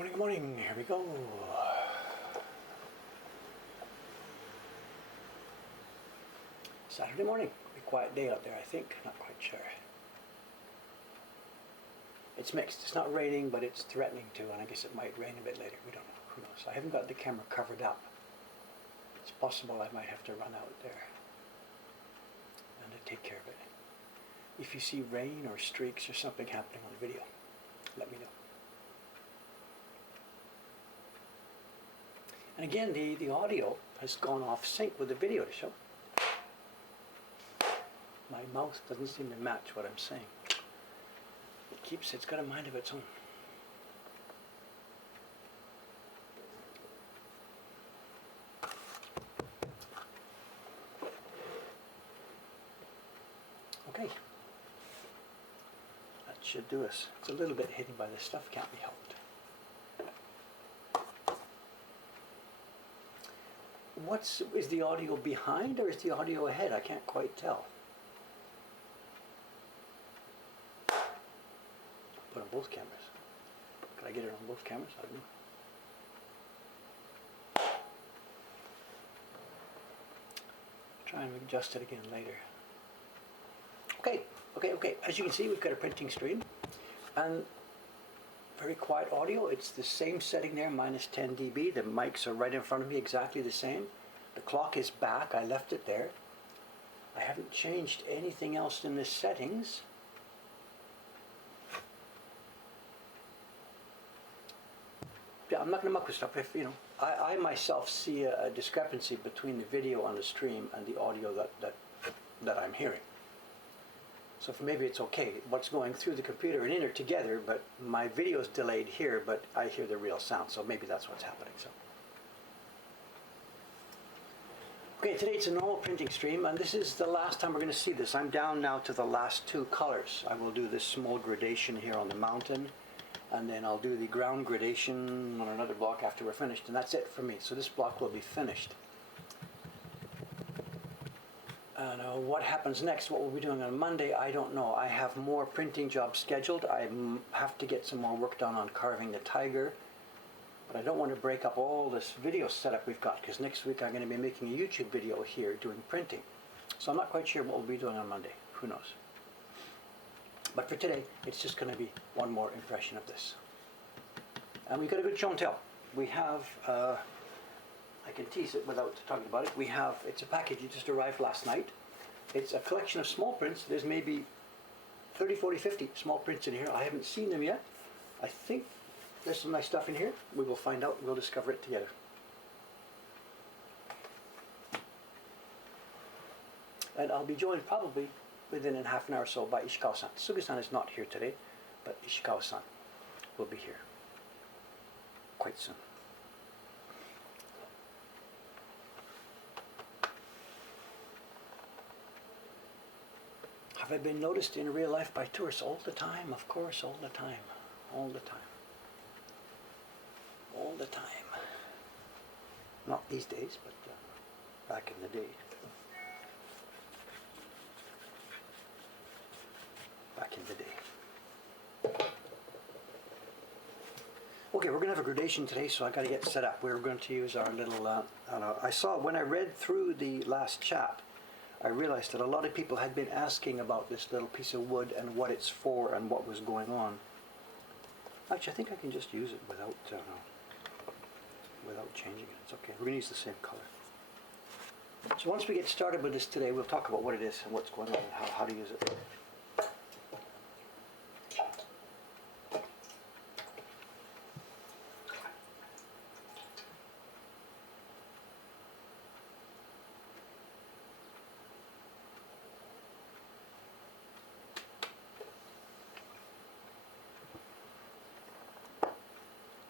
Good morning, here we go. Saturday morning, be a quiet day out there, I think, not quite sure. It's mixed, it's not raining, but it's threatening to, and I guess it might rain a bit later, we don't know, who knows. I haven't got the camera covered up. It's possible I might have to run out there and take care of it. If you see rain or streaks or something happening on the video, let me know. And again, the audio has gone off sync with the video to show. My mouth doesn't seem to match what I'm saying. It's got a mind of its own. Okay. That should do us. It's a little bit hidden by this stuff, can't be helped. Is the audio behind or is the audio ahead? I can't quite tell. Put on both cameras. Can I get it on both cameras? I don't know. Try and adjust it again later. Okay. As you can see, we've got a printing stream and very quiet audio. It's the same setting there, minus 10 dB. The mics are right in front of me, exactly the same. The clock is back. I left it there. I haven't changed anything else in the settings. Yeah, I'm not going to muck with stuff. If I myself see a discrepancy between the video on the stream and the audio that I'm hearing. So maybe it's okay. What's going through the computer and in are together, but my video is delayed here, but I hear the real sound. So maybe that's what's happening. So. Okay, today it's a normal printing stream, and this is the last time we're going to see this. I'm down now to the last two colors. I will do this small gradation here on the mountain, and then I'll do the ground gradation on another block after we're finished, and that's it for me. So this block will be finished. And what happens next, what we'll be doing on Monday, I don't know. I have more printing jobs scheduled. I have to get some more work done on carving the tiger. But I don't want to break up all this video setup we've got, because next week I'm going to be making a YouTube video here doing printing. So I'm not quite sure what we'll be doing on Monday. Who knows? But for today, it's just going to be one more impression of this. And we've got a good show and tell. We have, I can tease it without talking about it. It's a package that just arrived last night. It's a collection of small prints. There's maybe 30, 40, 50 small prints in here. I haven't seen them yet. I think there's some nice stuff in here. We will find out. We'll discover it together. And I'll be joined probably within a half an hour or so by Ishikawa-san. Sugi-san is not here today, but Ishikawa-san will be here quite soon. Have I been noticed in real life by tourists? All the time, of course, all the time. All the time. All the time. Not these days, but back in the day. Back in the day. Okay, we're going to have a gradation today, so I got to get set up. We're going to use our little, I saw when I read through the last chat, I realized that a lot of people had been asking about this little piece of wood and what it's for and what was going on. Actually, I think I can just use it without changing it. It's okay. We're going to use the same color. So once we get started with this today, we'll talk about what it is and what's going on and how to use it.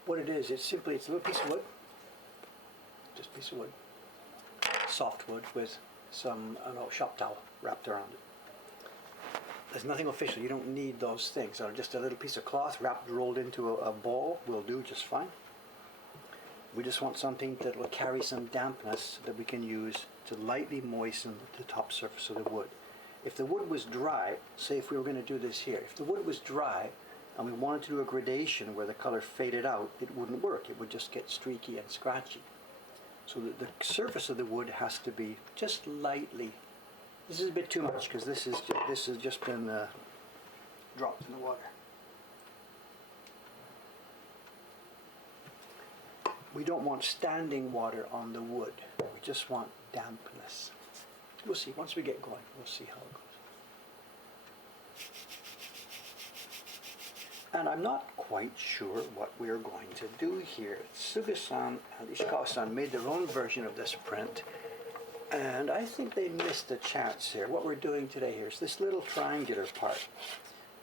What it is, it's a little piece of wood, just a piece of wood, soft wood with some shop towel wrapped around it. There's nothing official, you don't need those things. Just a little piece of cloth rolled into a ball will do just fine. We just want something that will carry some dampness that we can use to lightly moisten the top surface of the wood. If the wood was dry, say if we were going to do this here, if the wood was dry and we wanted to do a gradation where the color faded out, it wouldn't work. It would just get streaky and scratchy. So the surface of the wood has to be just lightly. This is a bit too much because this has just been dropped in the water. We don't want standing water on the wood. We just want dampness. We'll see. Once we get going, we'll see how it goes. And I'm not quite sure what we're going to do here. Suga-san and Ishikawa-san made their own version of this print, and I think they missed a chance here. What we're doing today here is this little triangular part.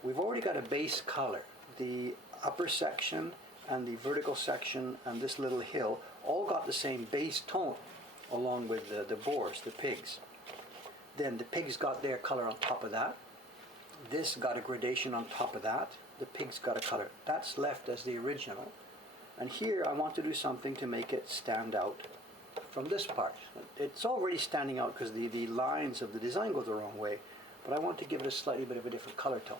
We've already got a base color. The upper section and the vertical section and this little hill all got the same base tone, along with the boars, the pigs. Then the pigs got their color on top of that. This got a gradation on top of that. The pigs got a color. That's left as the original. And here I want to do something to make it stand out from this part. It's already standing out because the lines of the design go the wrong way, but I want to give it a slightly bit of a different color tone.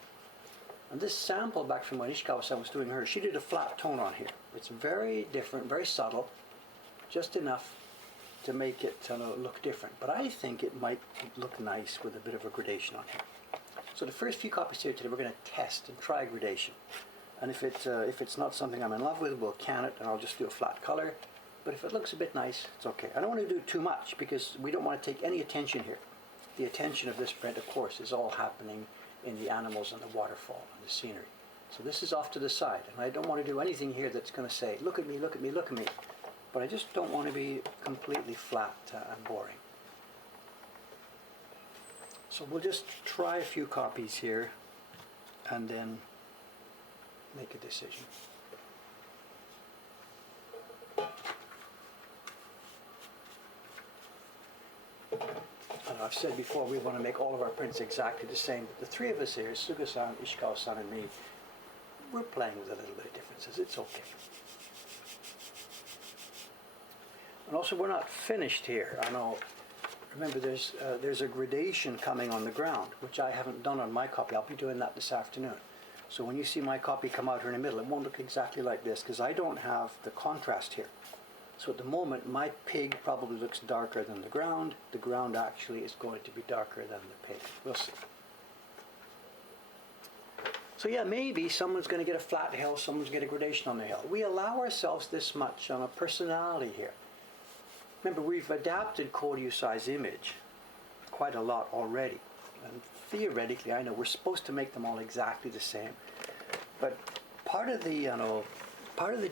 And this sample back from when Ishikawa-san was doing hers, she did a flat tone on here. It's very different, very subtle, just enough to make it look different. But I think it might look nice with a bit of a gradation on here. So the first few copies here today, we're going to test and try gradation. And if it's not something I'm in love with, we'll can it and I'll just do a flat color. But if it looks a bit nice, it's okay. I don't want to do too much because we don't want to take any attention here. The attention of this print, of course, is all happening in the animals and the waterfall and the scenery. So this is off to the side, and I don't want to do anything here that's going to say, look at me, look at me, look at me. But I just don't want to be completely flat and boring. So we'll just try a few copies here and then make a decision. I've said before, we want to make all of our prints exactly the same. The three of us here, Suga-san, Ishikawa-san, and me, we're playing with a little bit of differences. It's okay. And also, we're not finished here. I know, remember, there's a gradation coming on the ground, which I haven't done on my copy. I'll be doing that this afternoon. So when you see my copy come out here in the middle, it won't look exactly like this, because I don't have the contrast here. So at the moment, my pig probably looks darker than the ground. The ground actually is going to be darker than the pig. We'll see. So yeah, maybe someone's going to get a flat hill, someone's going to get a gradation on the hill. We allow ourselves this much on a personality here. Remember, we've adapted Koryusai's image quite a lot already. And theoretically, I know we're supposed to make them all exactly the same. But part of the,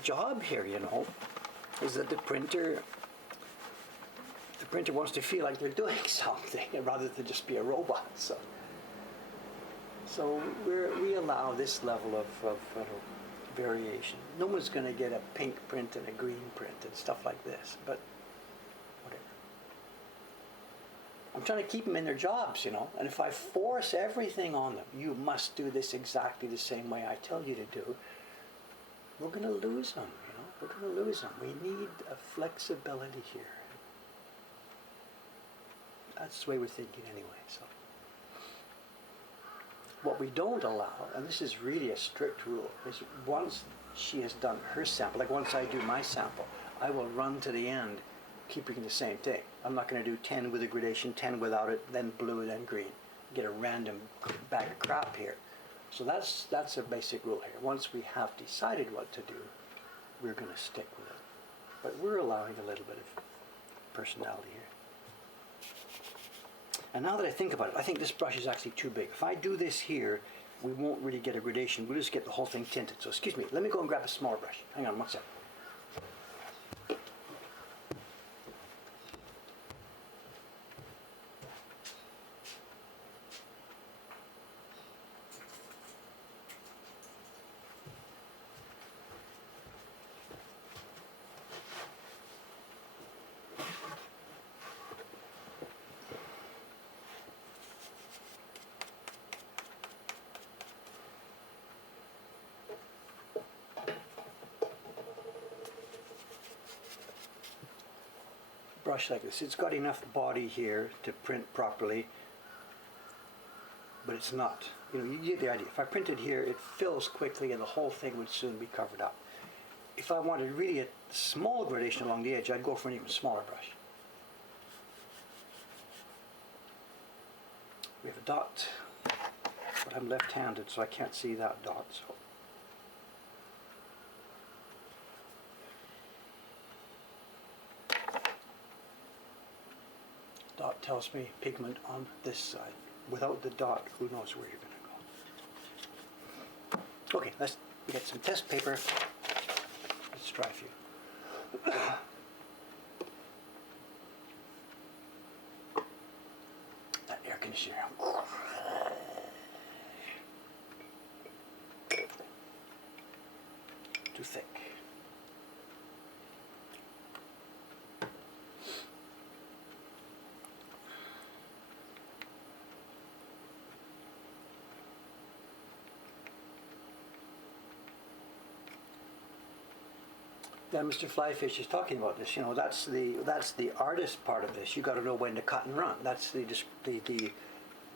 job here, is that the printer wants to feel like they're doing something rather than just be a robot. So we allow this level of variation. No one's going to get a pink print and a green print and stuff like this, but whatever. I'm trying to keep them in their jobs, and if I force everything on them, you must do this exactly the same way I tell you to do, we're going to lose them. We're going to lose them. We need a flexibility here. That's the way we're thinking anyway. So, what we don't allow, and this is really a strict rule, is once she has done her sample, like once I do my sample, I will run to the end, keeping the same thing. I'm not going to do 10 with a gradation, 10 without it, then blue, then green. Get a random bag of crap here. So that's a basic rule here. Once we have decided what to do, we're going to stick with it. But we're allowing a little bit of personality here. And now that I think about it, I think this brush is actually too big. If I do this here, we won't really get a gradation. We'll just get the whole thing tinted. So excuse me, let me go and grab a smaller brush. Hang on one second. Brush like this. It's got enough body here to print properly. but it's not. You know, you get the idea. If I printed here, it fills quickly and the whole thing would soon be covered up. If I wanted really a small gradation along the edge, I'd go for an even smaller brush. We have a dot, but I'm left-handed, so I can't see that dot. So. Dot tells me pigment on this side. Without the dot, who knows where you're going to go. Okay, let's get some test paper. Let's try a few. That air conditioner. Too thick. Yeah, Mr. Flyfish is talking about this. You know, that's the artist part of this. You got to know when to cut and run. That's the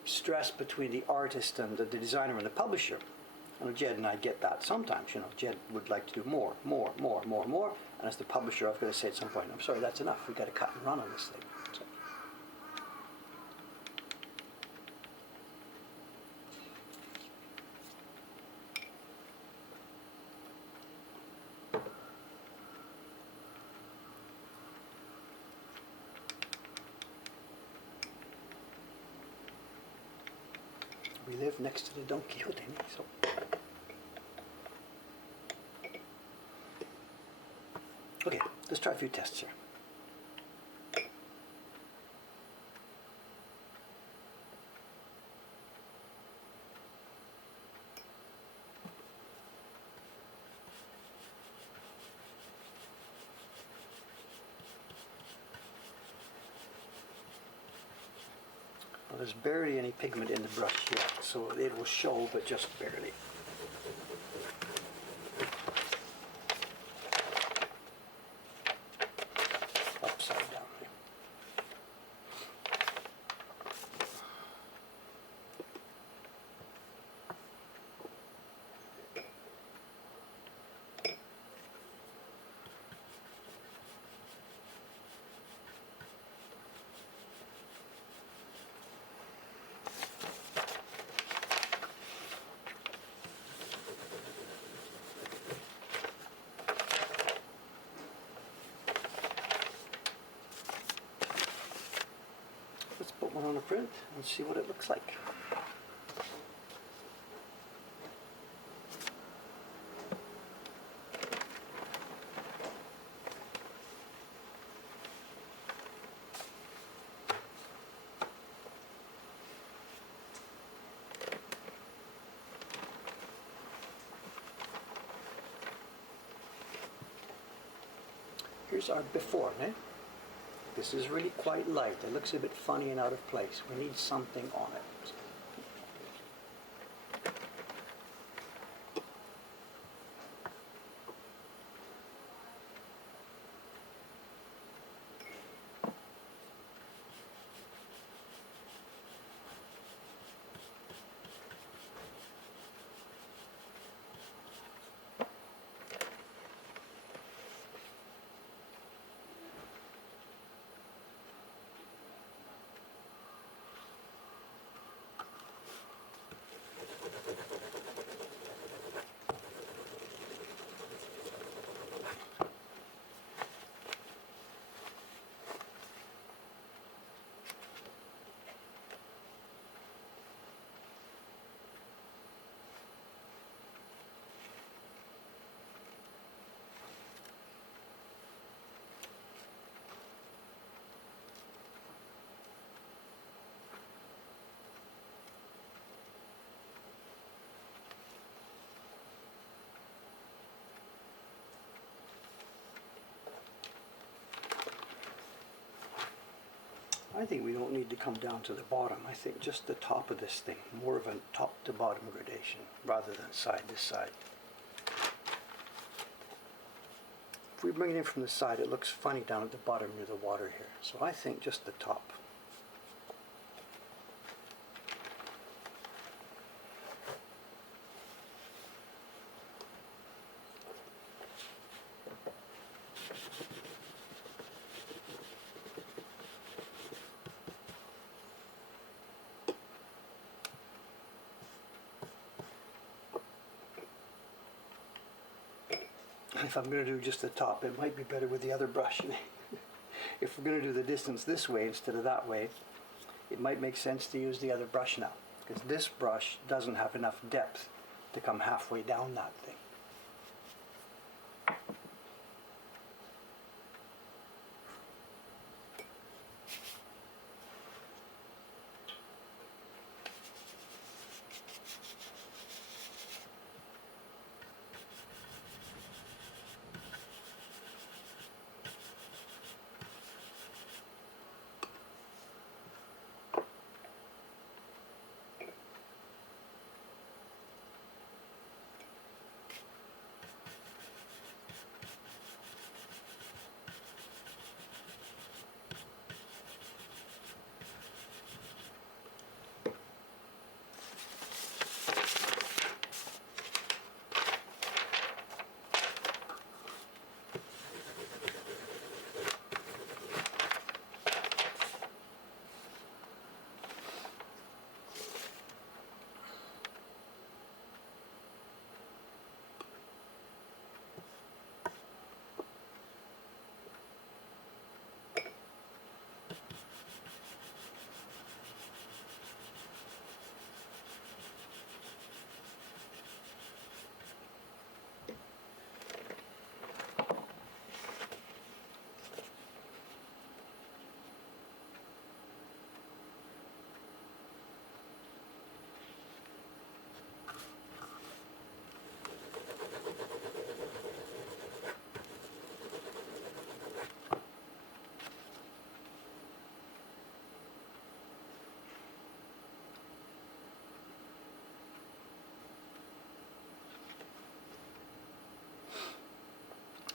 stress between the artist and the designer and the publisher. You know, Jed and I get that sometimes. You know, Jed would like to do more, and as the publisher, I've got to say at some point, I'm sorry, that's enough. We've got to cut and run on this thing. So. We live next to the Don Quixote, so. Okay, let's try a few tests here. Well, there's barely any pigment in the brush yet, so it will show, but just barely. Upside down here. Let's put one on a print and see what it looks like. Here's our before, eh? This is really quite light. It looks a bit funny and out of place. We need something on it. I think we don't need to come down to the bottom. I think just the top of this thing, more of a top to bottom gradation rather than side to side. If we bring it in from the side, it looks funny down at the bottom near the water here. So I think just the top. If I'm going to do just the top, it might be better with the other brush. If we're going to do the distance this way instead of that way, it might make sense to use the other brush now, because this brush doesn't have enough depth to come halfway down that thing.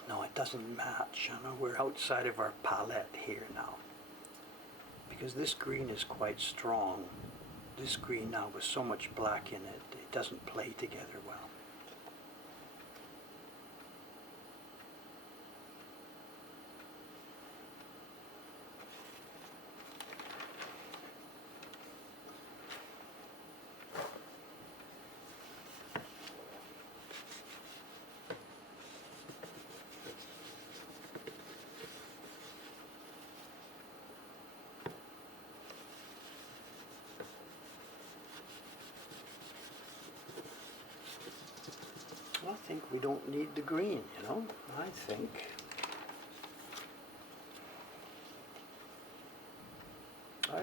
No, it doesn't match. I know we're outside of our palette here now, because this green is quite strong. This green now with so much black in it, it doesn't play together well. I think we don't need the green, you know. I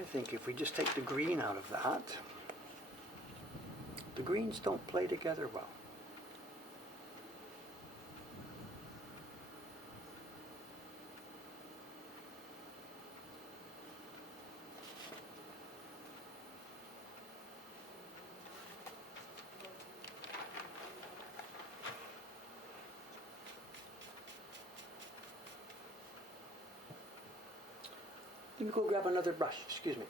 think if we just take the green out of that, the greens don't play together well. Let me go grab another brush, excuse me.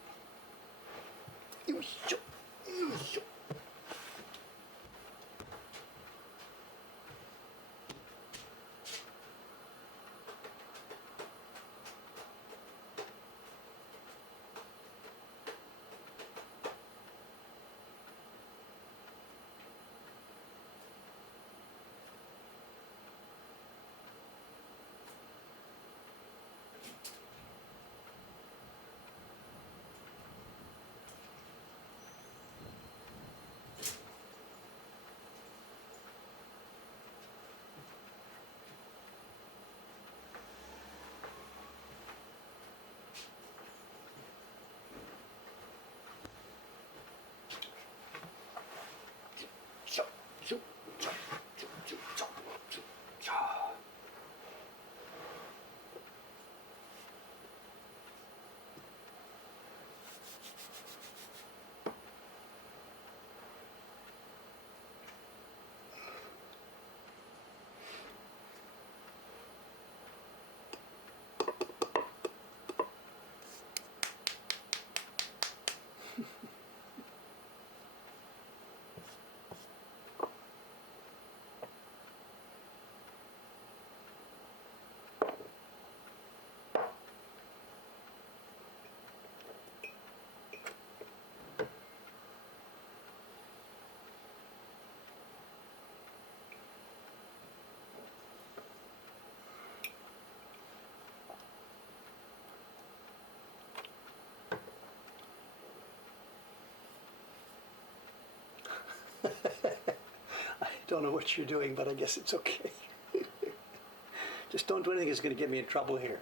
Don't know what you're doing, but I guess it's okay. Just don't do anything that's going to get me in trouble here.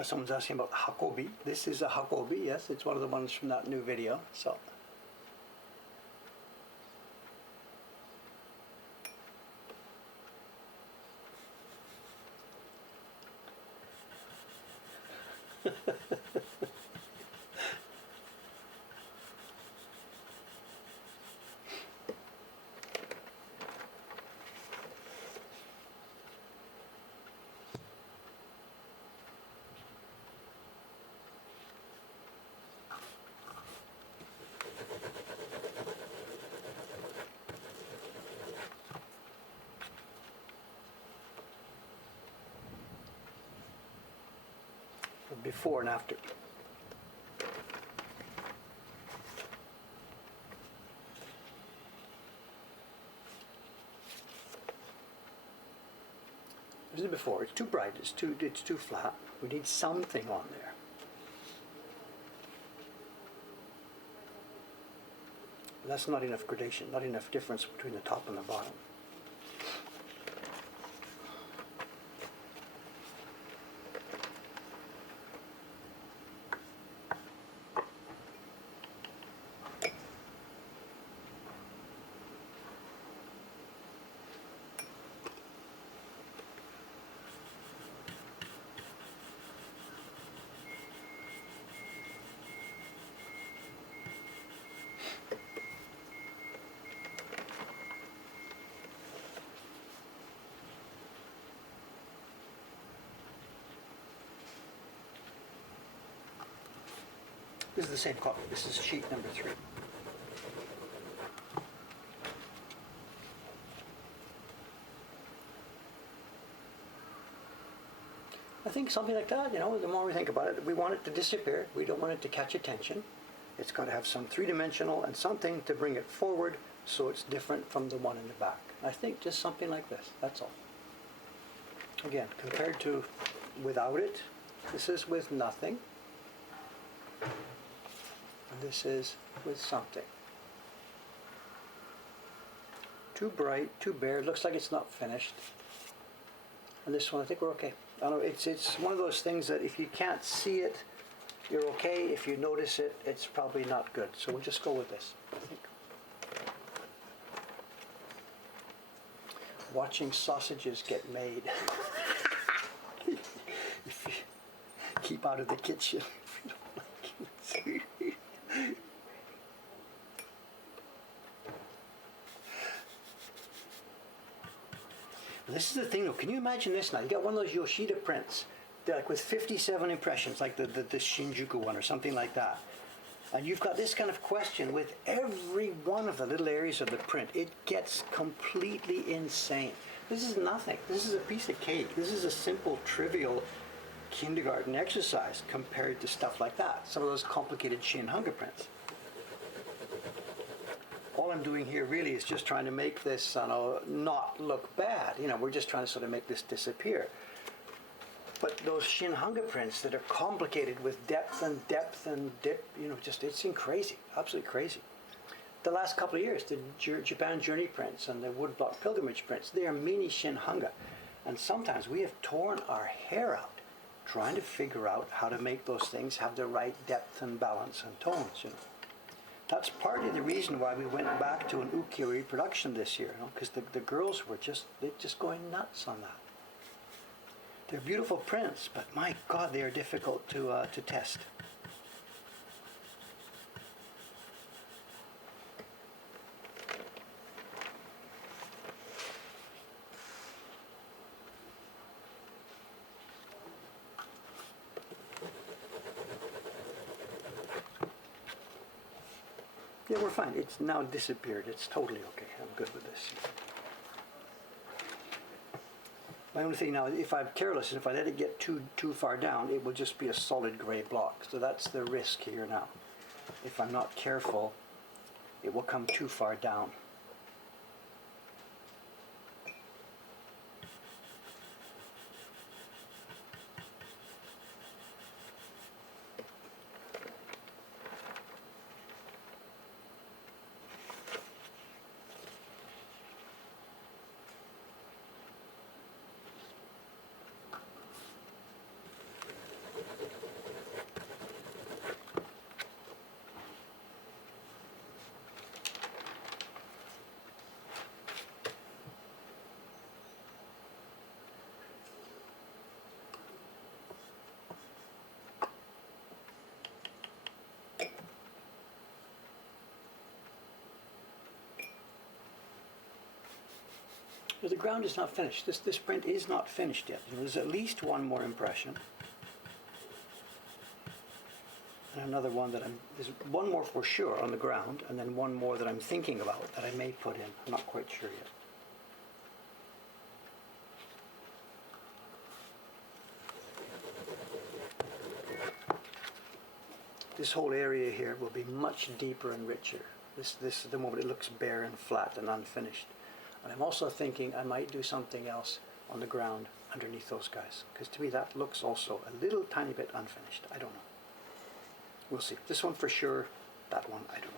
Someone's asking about Hakobi. This is a Hakobi, yes, it's one of the ones from that new video. So, before and after. This is before. It's too bright. It's too flat. We need something on there. That's not enough gradation. Not enough difference between the top and the bottom. This is the same copy. This is sheet number 3. I think something like that, you know, the more we think about it, we want it to disappear. We don't want it to catch attention. It's got to have some three-dimensional and something to bring it forward so it's different from the one in the back. I think just something like this, that's all. Again, compared to without it, this is with nothing. And this is with something. Too bright, too bare, looks like it's not finished. And this one, I think we're okay. I don't know, it's one of those things that if you can't see it, you're okay. If you notice it, it's probably not good. So we'll just go with this, I think. Watching sausages get made. If you keep out of the kitchen. This is the thing though, can you imagine this now? You got one of those Yoshida prints. like with 57 impressions, like the Shinjuku one or something like that, and you've got this kind of question with every one of the little areas of the print, it gets completely insane. This is nothing. This is a piece of cake. This is a simple, trivial kindergarten exercise compared to stuff like that. Some of those complicated Shinhanga prints. All I'm doing here really is just trying to make this not look bad. We're just trying to sort of make this disappear. But those Shinhanga prints that are complicated with depth and dip, it's crazy, absolutely crazy. The last couple of years, the Japan Journey prints and the Woodblock Pilgrimage prints, they are mini Shinhanga. And sometimes we have torn our hair out trying to figure out how to make those things have the right depth and balance and tones, That's partly the reason why we went back to an ukiyo reproduction this year, because the girls were just going nuts on that. They're beautiful prints, but my God, they are difficult to test. Yeah, we're fine. It's now disappeared. It's totally okay. I'm good with this. My only thing now, if I'm careless and if I let it get too far down, it will just be a solid gray block. So that's the risk here now. If I'm not careful, it will come too far down. But the ground is not finished. This print is not finished yet. There's at least one more impression. And another one there's one more for sure on the ground, and then one more that I'm thinking about that I may put in. I'm not quite sure yet. This whole area here will be much deeper and richer. This at the moment it looks bare and flat and unfinished. And I'm also thinking I might do something else on the ground underneath those guys, because to me that looks also a little tiny bit unfinished. I don't know. We'll see. This one for sure, that one I don't know.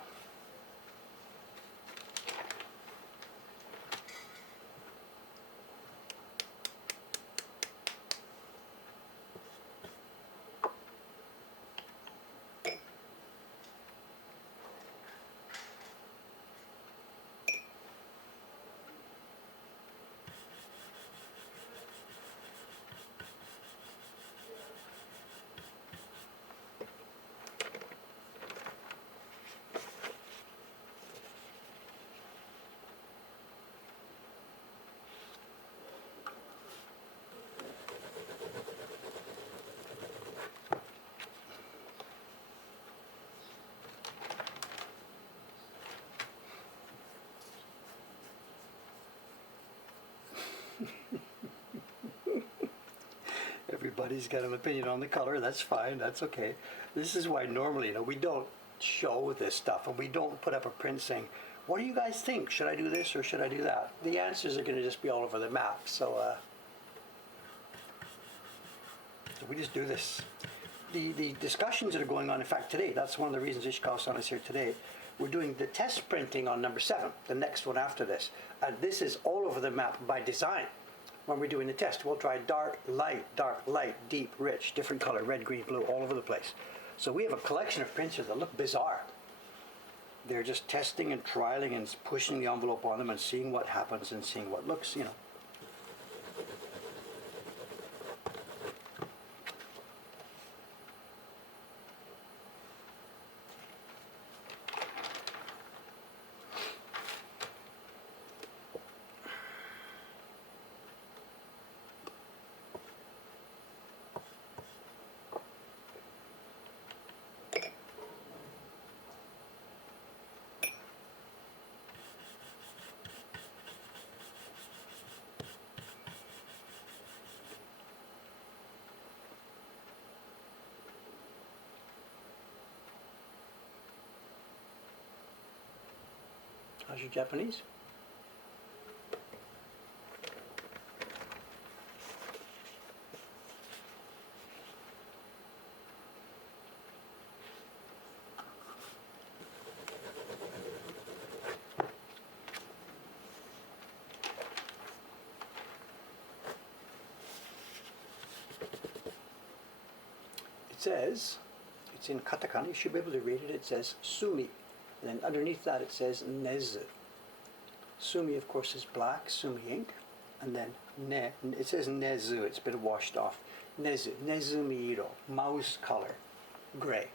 Everybody's got an opinion on the color. That's fine. That's okay. This is why normally, we don't show this stuff, and we don't put up a print saying, "What do you guys think? Should I do this or should I do that?" The answers are going to just be all over the map. So we just do this. The discussions that are going on, in fact, today, that's one of the reasons Ishikawa-san is here today. We're doing the test printing on number 7, the next one after this. And this is all over the map by design. When we're doing the test, we'll try dark, light, deep, rich, different color, red, green, blue, all over the place. So we have a collection of prints here that look bizarre. They're just testing and trialing and pushing the envelope on them and seeing what happens and seeing what looks, How's your Japanese? It says, it's in katakana, you should be able to read it, it says sumi. And then underneath that it says nezu. Sumi, of course, is black, sumi ink. And then it says nezu, it's been washed off. Nezu, nezumi-iro, mouse color, gray.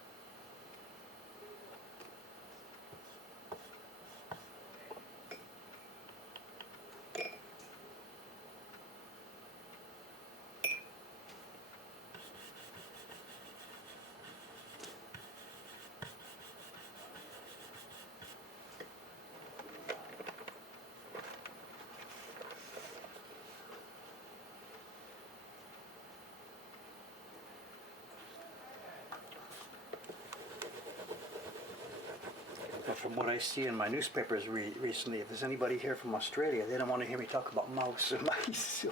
But from what I see in my newspapers recently, if there's anybody here from Australia, they don't want to hear me talk about mouse and mice.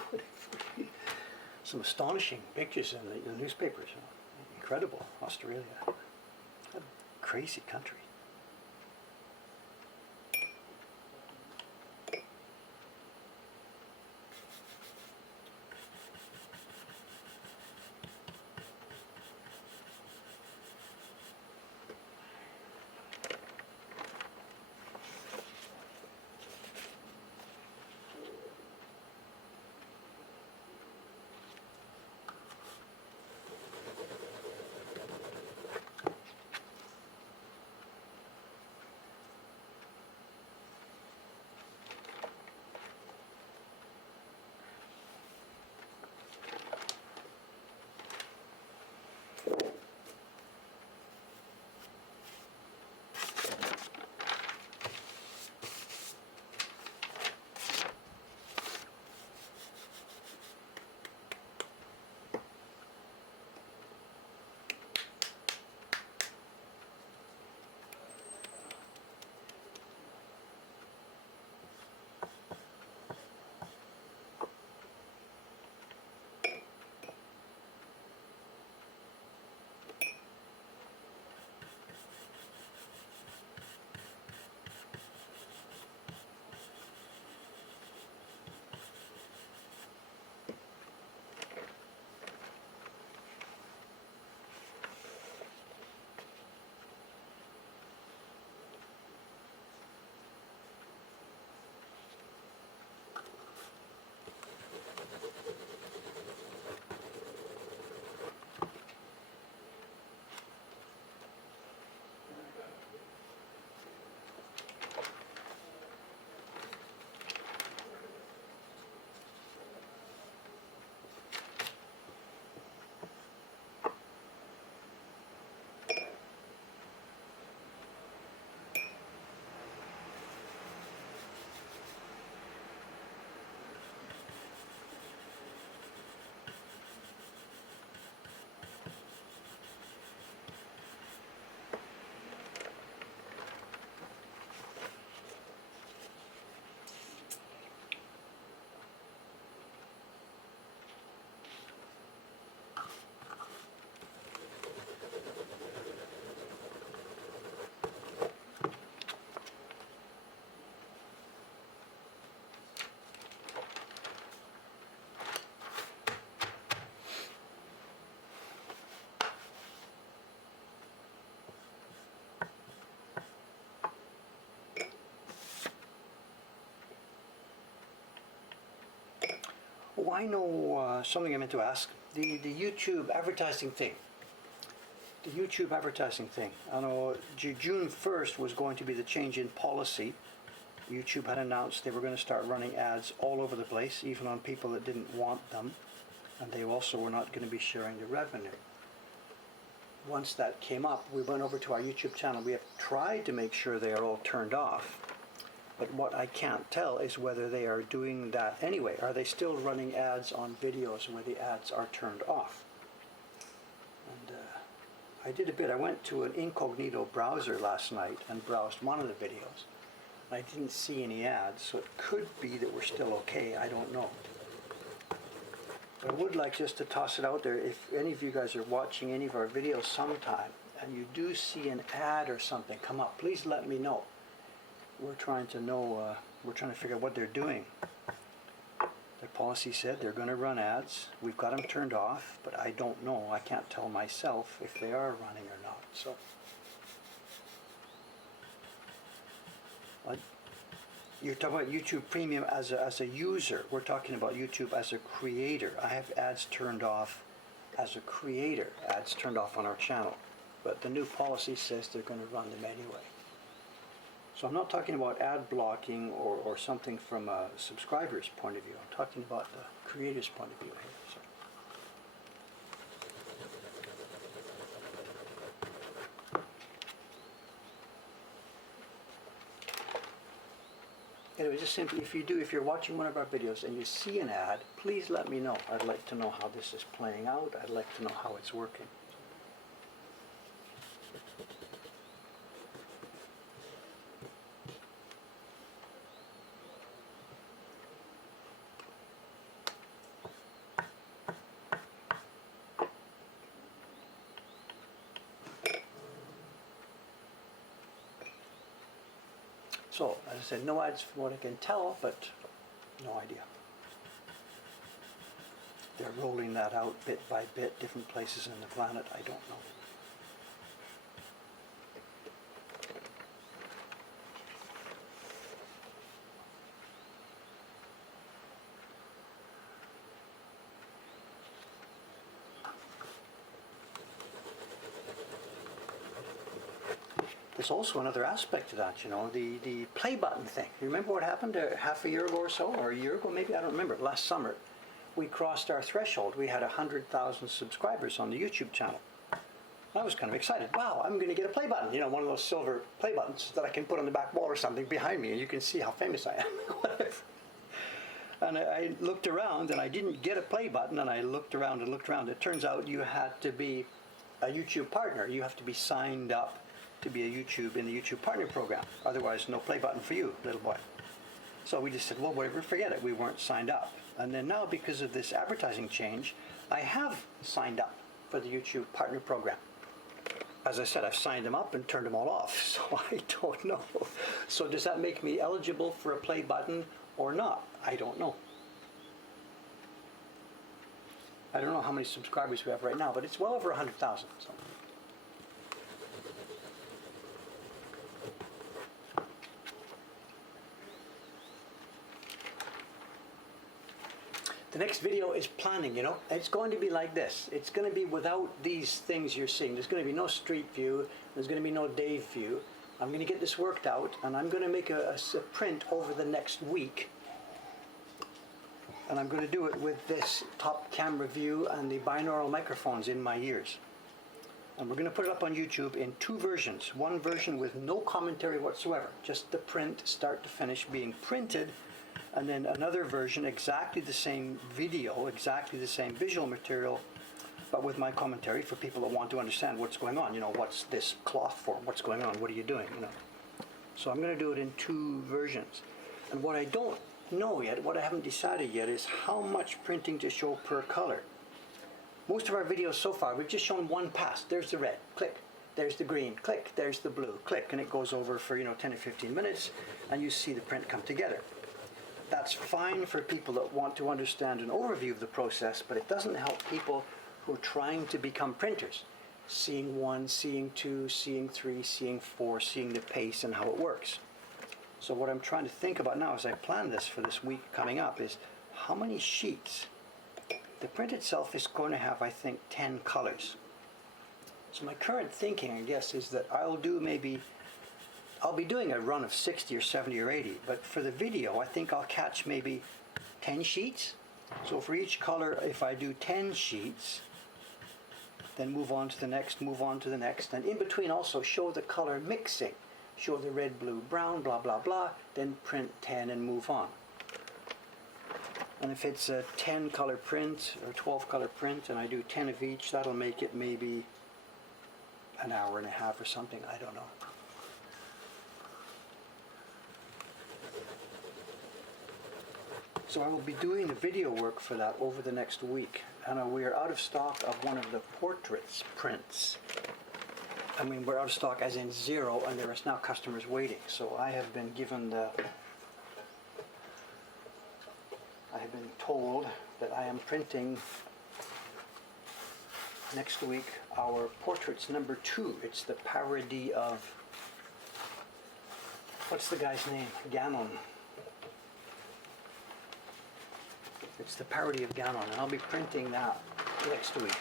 Some astonishing pictures in the newspapers. Incredible, Australia. What a crazy country. Oh, I know something I meant to ask. The YouTube advertising thing. The YouTube advertising thing. I know June 1st was going to be the change in policy. YouTube had announced they were going to start running ads all over the place, even on people that didn't want them. And they also were not going to be sharing the revenue. Once that came up, we went over to our YouTube channel. We have tried to make sure they are all turned off. But what I can't tell is whether they are doing that anyway. Are they still running ads on videos where the ads are turned off? And I did a bit. I went to an incognito browser last night and browsed one of the videos. I didn't see any ads, so it could be that we're still okay. I don't know. But I would like just to toss it out there. If any of you guys are watching any of our videos sometime and you do see an ad or something come up, please let me know. We're trying to know, we're trying to figure out what they're doing. The policy said they're going to run ads. We've got them turned off, but I don't know. I can't tell myself if they are running or not. So, you're talking about YouTube Premium as a user. We're talking about YouTube as a creator. I have ads turned off as a creator. Ads turned off on our channel. But the new policy says they're going to run them anyway. So I'm not talking about ad blocking or something from a subscriber's point of view. I'm talking about the creator's point of view here. Anyway, just simply, if you're watching one of our videos and you see an ad, please let me know. I'd like to know how this is playing out. I'd like to know how it's working. So, as I said, no ads from what I can tell, but no idea. They're rolling that out bit by bit, different places in the planet, I don't know. There's also another aspect to that, you know, the play button thing. You remember what happened half a year ago or so, or a year ago maybe? I don't remember. Last summer, we crossed our threshold. We had 100,000 subscribers on the YouTube channel. I was kind of excited. Wow, I'm going to get a play button. You know, one of those silver play buttons that I can put on the back wall or something behind me, and you can see how famous I am. Whatever. And I looked around, and I didn't get a play button, and I looked around and looked around. It turns out you had to be a YouTube partner. You have to be signed up to be a YouTube in the YouTube partner program. Otherwise, no play button for you, little boy. So we just said, well, whatever, forget it. We weren't signed up. And then now, because of this advertising change, I have signed up for the YouTube partner program. As I said, I've signed them up and turned them all off, so I don't know. So does that make me eligible for a play button or not? I don't know. I don't know how many subscribers we have right now, but it's well over 100,000. So. The next video is planning, you know. It's going to be like this. It's going to be without these things you're seeing. There's going to be no street view. There's going to be no day view. I'm going to get this worked out, and I'm going to make a print over the next week. And I'm going to do it with this top camera view and the binaural microphones in my ears. And we're going to put it up on YouTube in two versions. One version with no commentary whatsoever. Just the print, start to finish, being printed. And then another version, exactly the same video, exactly the same visual material, but with my commentary for people that want to understand what's going on. You know, what's this cloth for? What's going on? What are you doing? You know. So I'm going to do it in two versions. And what I don't know yet, what I haven't decided yet, is how much printing to show per color. Most of our videos so far, we've just shown one pass. There's the red, click. There's the green, click. There's the blue, click. And it goes over for, 10 or 15 minutes, and you see the print come together. That's fine for people that want to understand an overview of the process, but it doesn't help people who are trying to become printers. Seeing 1, seeing 2, seeing 3, seeing 4, seeing the pace and how it works. So what I'm trying to think about now as I plan this for this week coming up is how many sheets. The print itself is going to have, I think, 10 colors. So my current thinking, I guess, is that I'll be doing a run of 60 or 70 or 80, but for the video, I think I'll catch maybe 10 sheets. So for each color, if I do 10 sheets, then move on to the next, move on to the next, and in between also show the color mixing. Show the red, blue, brown, blah, blah, blah, then print 10 and move on. And if it's a 10 color print or 12 color print and I do 10 of each, that'll make it maybe an hour and a half or something, I don't know. So I will be doing the video work for that over the next week. And we are out of stock of one of the portraits prints. I mean, we're out of stock as in zero, and there is now customers waiting. So I have been told that I am printing next week our portraits number 2. It's the parody of, what's the guy's name? Ganon. It's the parody of Ganon, and I'll be printing that next week.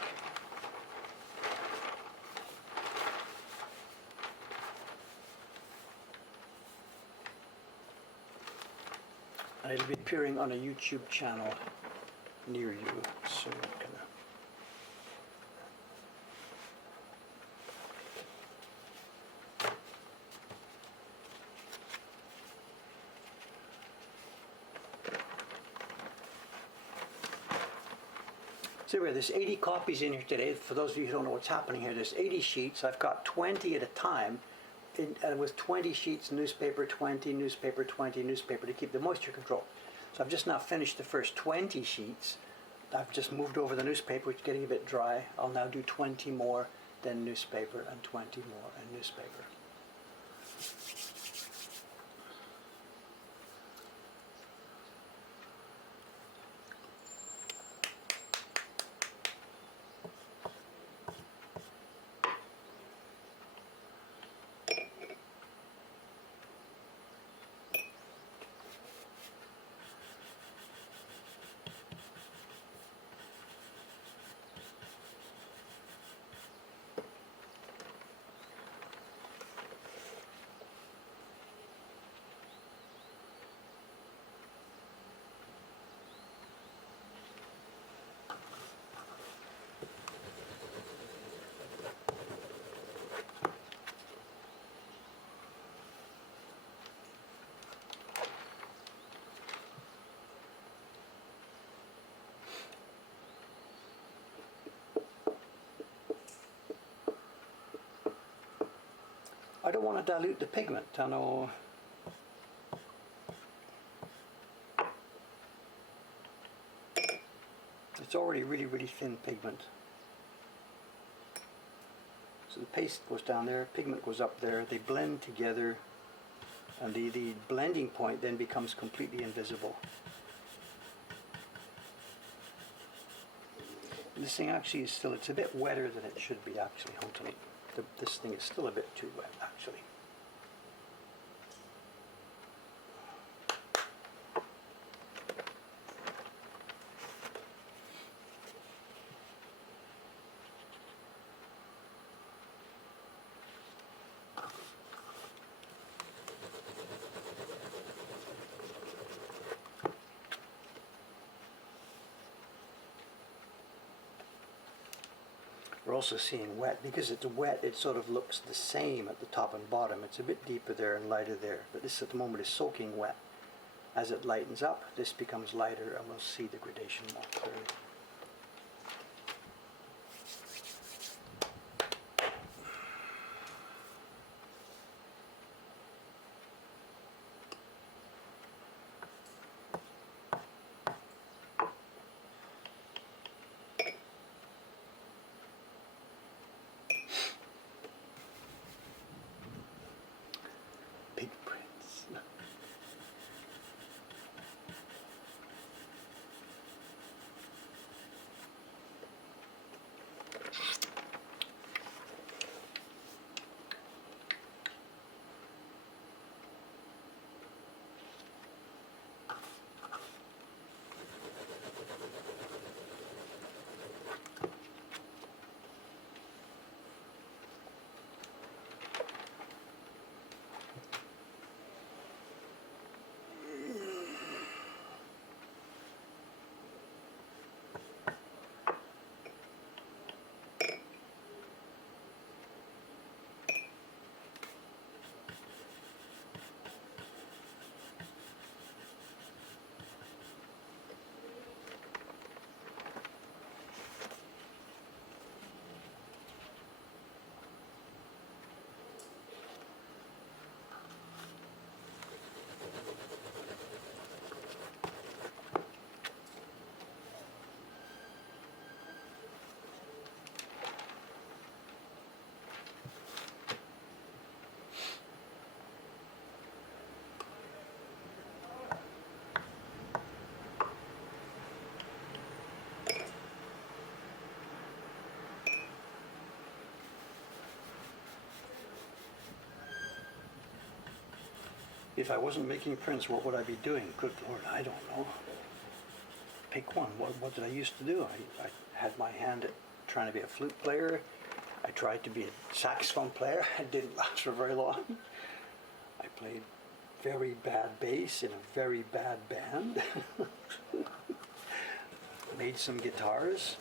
And it'll be appearing on a YouTube channel near you soon. So anyway, there's 80 copies in here today. For those of you who don't know what's happening here, there's 80 sheets. I've got 20 at a time. And with 20 sheets, newspaper 20, newspaper 20, newspaper to keep the moisture control. So I've just now finished the first 20 sheets. I've just moved over the newspaper, which is getting a bit dry. I'll now do 20 more, then newspaper, and 20 more, and newspaper. I don't want to dilute the pigment. I know it's already really, really thin pigment. So the paste goes down there, pigment goes up there, they blend together, and the blending point then becomes completely invisible. And this thing actually is still, it's a bit wetter than it should be actually, Huntley. This thing is still a bit too wet actually. We're also seeing wet. Because it's wet, it sort of looks the same at the top and bottom. It's a bit deeper there and lighter there. But this at the moment is soaking wet. As it lightens up, this becomes lighter and we'll see the gradation more clearly. Big prints. If I wasn't making prints, what would I be doing? Good Lord, I don't know. Pick one. What did I used to do? I had my hand at trying to be a flute player. I tried to be a saxophone player. It didn't last for very long. I played very bad bass in a very bad band. Made some guitars.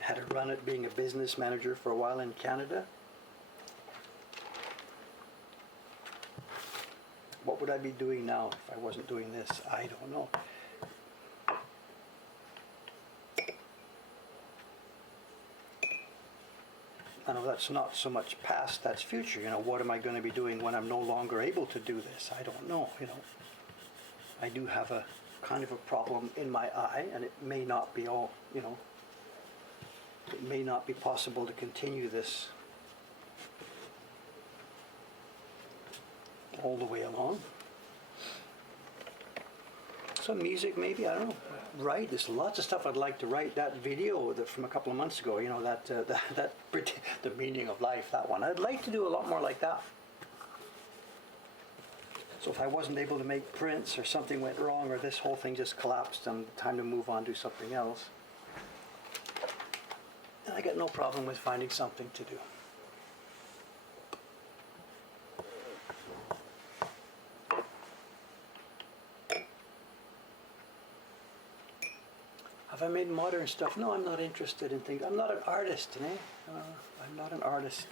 Had a run at being a business manager for a while in Canada. What would I be doing now if I wasn't doing this? I don't know. I know that's not so much past, that's future. You know, what am I going to be doing when I'm no longer able to do this? I don't know, you know. I do have a kind of a problem in my eye, and it may not be all, you know, it may not be possible to continue this all the way along. Some music maybe, I don't know. Write, there's lots of stuff I'd like to write. That video from a couple of months ago, you know, the meaning of life, that one. I'd like to do a lot more like that. So if I wasn't able to make prints, or something went wrong, or this whole thing just collapsed and time to move on, do something else, then I got no problem with finding something to do. Have I made modern stuff? No, I'm not interested in things. I'm not an artist, I'm not an artist.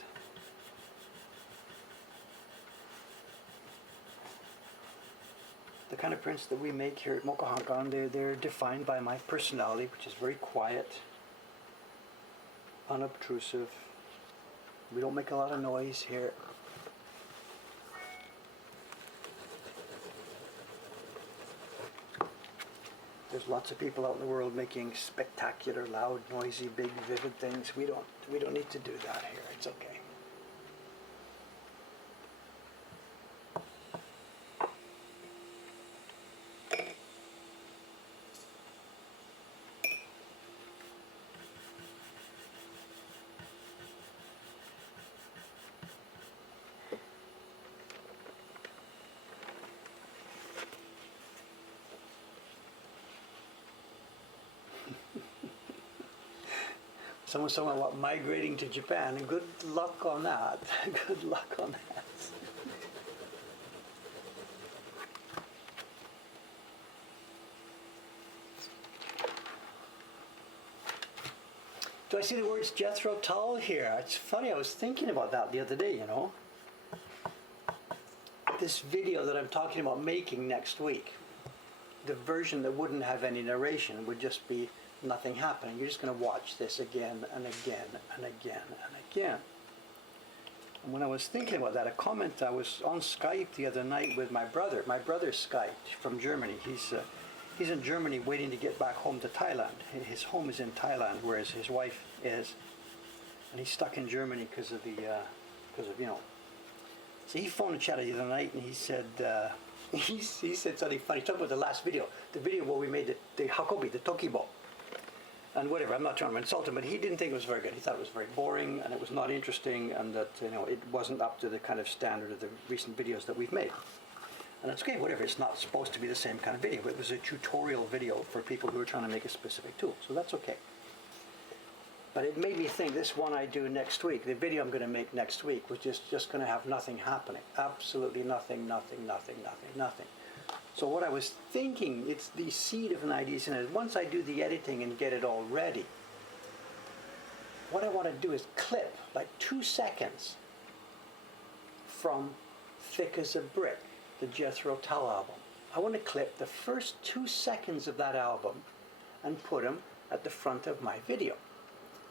The kind of prints that we make here at Mokahonkan, they're defined by my personality, which is very quiet, unobtrusive. We don't make a lot of noise here. There's lots of people out in the world making spectacular, loud, noisy, big, vivid things. We don't need to do that here. It's okay. Someone's talking about migrating to Japan, and good luck on that. Good luck on that. Do I see the words Jethro Tull here? It's funny, I was thinking about that the other day, you know. This video that I'm talking about making next week, the version that wouldn't have any narration would just be nothing happening. You're just going to watch this again and again and again and again. And when I was thinking about that, a comment, I was on Skype the other night with my brother. My brother's Skyped from Germany. He's in Germany waiting to get back home to Thailand. His home is in Thailand, whereas his wife is. And he's stuck in Germany because of you know. So he phoned and chatted the other night, and he said, he said something funny. He talked about the last video, the video where we made the Hakobi, the Tokibo. And whatever, I'm not trying to insult him, but he didn't think it was very good. He thought it was very boring, and it was not interesting, and that, you know, it wasn't up to the kind of standard of the recent videos that we've made. And that's okay, whatever, it's not supposed to be the same kind of video. It was a tutorial video for people who are trying to make a specific tool, so that's okay. But it made me think, this one I do next week, the video I'm going to make next week, was just going to have nothing happening. Absolutely nothing, nothing, nothing, nothing, nothing. So what I was thinking, it's the seed of an idea, and once I do the editing and get it all ready, what I want to do is clip like 2 seconds from Thick as a Brick, the Jethro Tull album. I want to clip the first 2 seconds of that album and put them at the front of my video.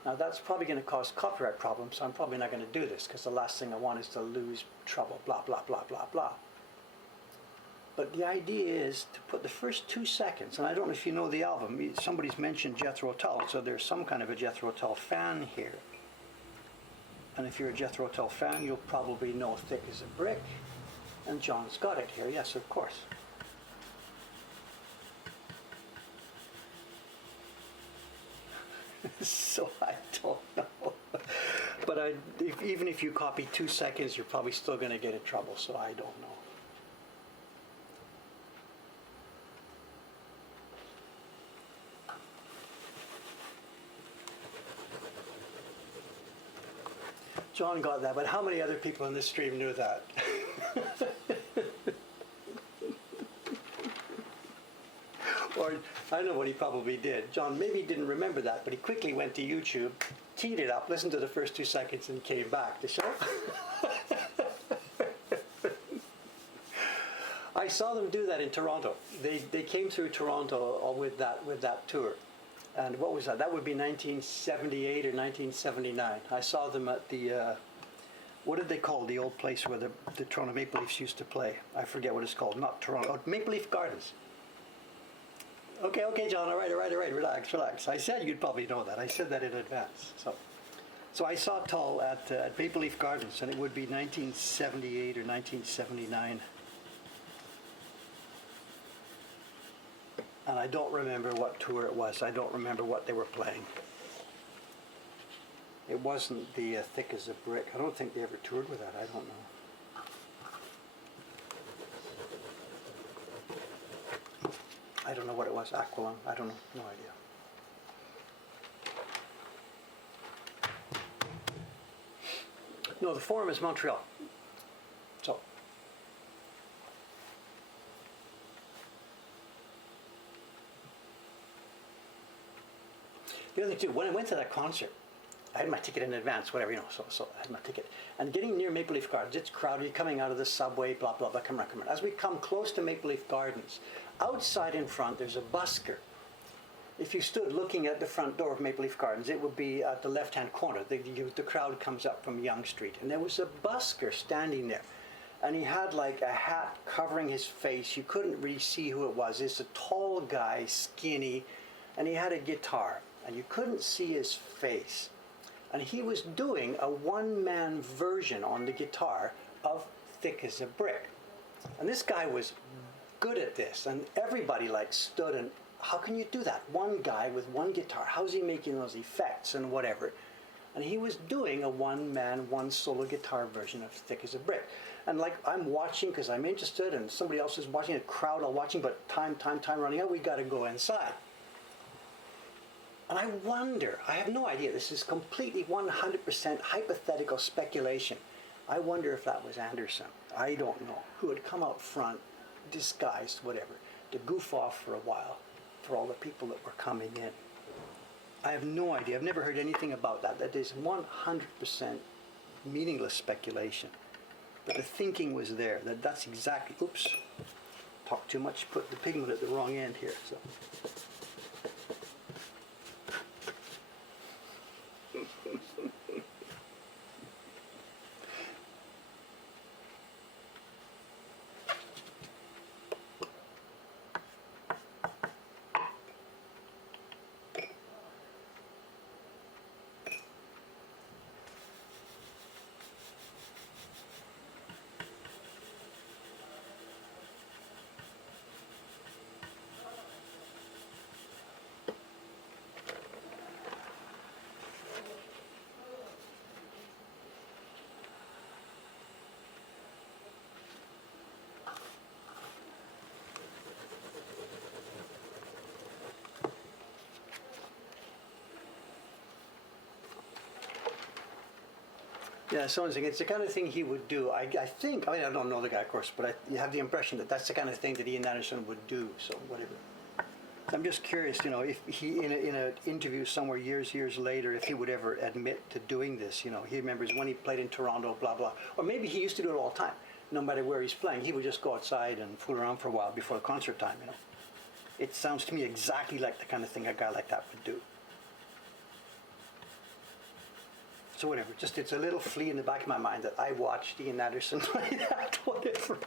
Now that's probably going to cause copyright problems, so I'm probably not going to do this, because the last thing I want is to lose trouble, blah, blah, blah, blah, blah. But the idea is to put the first 2 seconds, and I don't know if you know the album, somebody's mentioned Jethro Tull, so there's some kind of a Jethro Tull fan here. And if you're a Jethro Tull fan, you'll probably know Thick as a Brick, and John's got it here, yes, of course. So I don't know. But even if you copy 2 seconds, you're probably still going to get in trouble, so I don't know. John got that, but how many other people in this stream knew that? Or, I don't know what he probably did. John maybe didn't remember that, but he quickly went to YouTube, teed it up, listened to the first 2 seconds, and came back to show. I saw them do that in Toronto. They came through Toronto with that tour. And what was that? That would be 1978 or 1979. I saw them at the, what did they call the old place where the Toronto Maple Leafs used to play? I forget what it's called. Not Toronto. Oh, Maple Leaf Gardens. Okay, John. All right. Relax. I said you'd probably know that. I said that in advance. So I saw Tull at Maple Leaf Gardens, and it would be 1978 or 1979. And I don't remember what tour it was. I don't remember what they were playing. It wasn't the Thick as a Brick. I don't think they ever toured with that. I don't know. I don't know what it was. Aqualung. I don't know. No idea. No, the Forum is Montreal. So. The other thing too, when I went to that concert, I had my ticket in advance, whatever, so I had my ticket. And getting near Maple Leaf Gardens, it's crowded, coming out of the subway, blah, blah, blah, come on. As we come close to Maple Leaf Gardens, outside in front, there's a busker. If you stood looking at the front door of Maple Leaf Gardens, it would be at the left-hand corner. The crowd comes up from Yonge Street. And there was a busker standing there. And he had like a hat covering his face. You couldn't really see who it was. It's a tall guy, skinny, and he had a guitar. And you couldn't see his face. And he was doing a one-man version on the guitar of Thick as a Brick. And this guy was good at this, and everybody like stood and, how can you do that? One guy with one guitar, how's he making those effects and whatever? And he was doing a one-man, one solo guitar version of Thick as a Brick. And like, I'm watching because I'm interested, and somebody else is watching, a crowd all watching, but time running out, we got to go inside. And I wonder, I have no idea, this is completely 100% hypothetical speculation. I wonder if that was Anderson, I don't know, who had come out front, disguised, whatever, to goof off for a while for all the people that were coming in. I have no idea, I've never heard anything about that. That is 100% meaningless speculation. But the thinking was there, that's exactly, oops, talked too much, put the pigment at the wrong end here. So. Yeah, someone's saying it's the kind of thing he would do. I think, I mean, I don't know the guy, of course, but you have the impression that that's the kind of thing that Ian Anderson would do, so whatever. I'm just curious, if he, in an interview somewhere years later, if he would ever admit to doing this, he remembers when he played in Toronto, blah, blah. Or maybe he used to do it all the time. No matter where he's playing, he would just go outside and fool around for a while before the concert time, It sounds to me exactly like the kind of thing a guy like that would do. So whatever, just it's a little flea in the back of my mind that I watched Ian Anderson play that, whatever.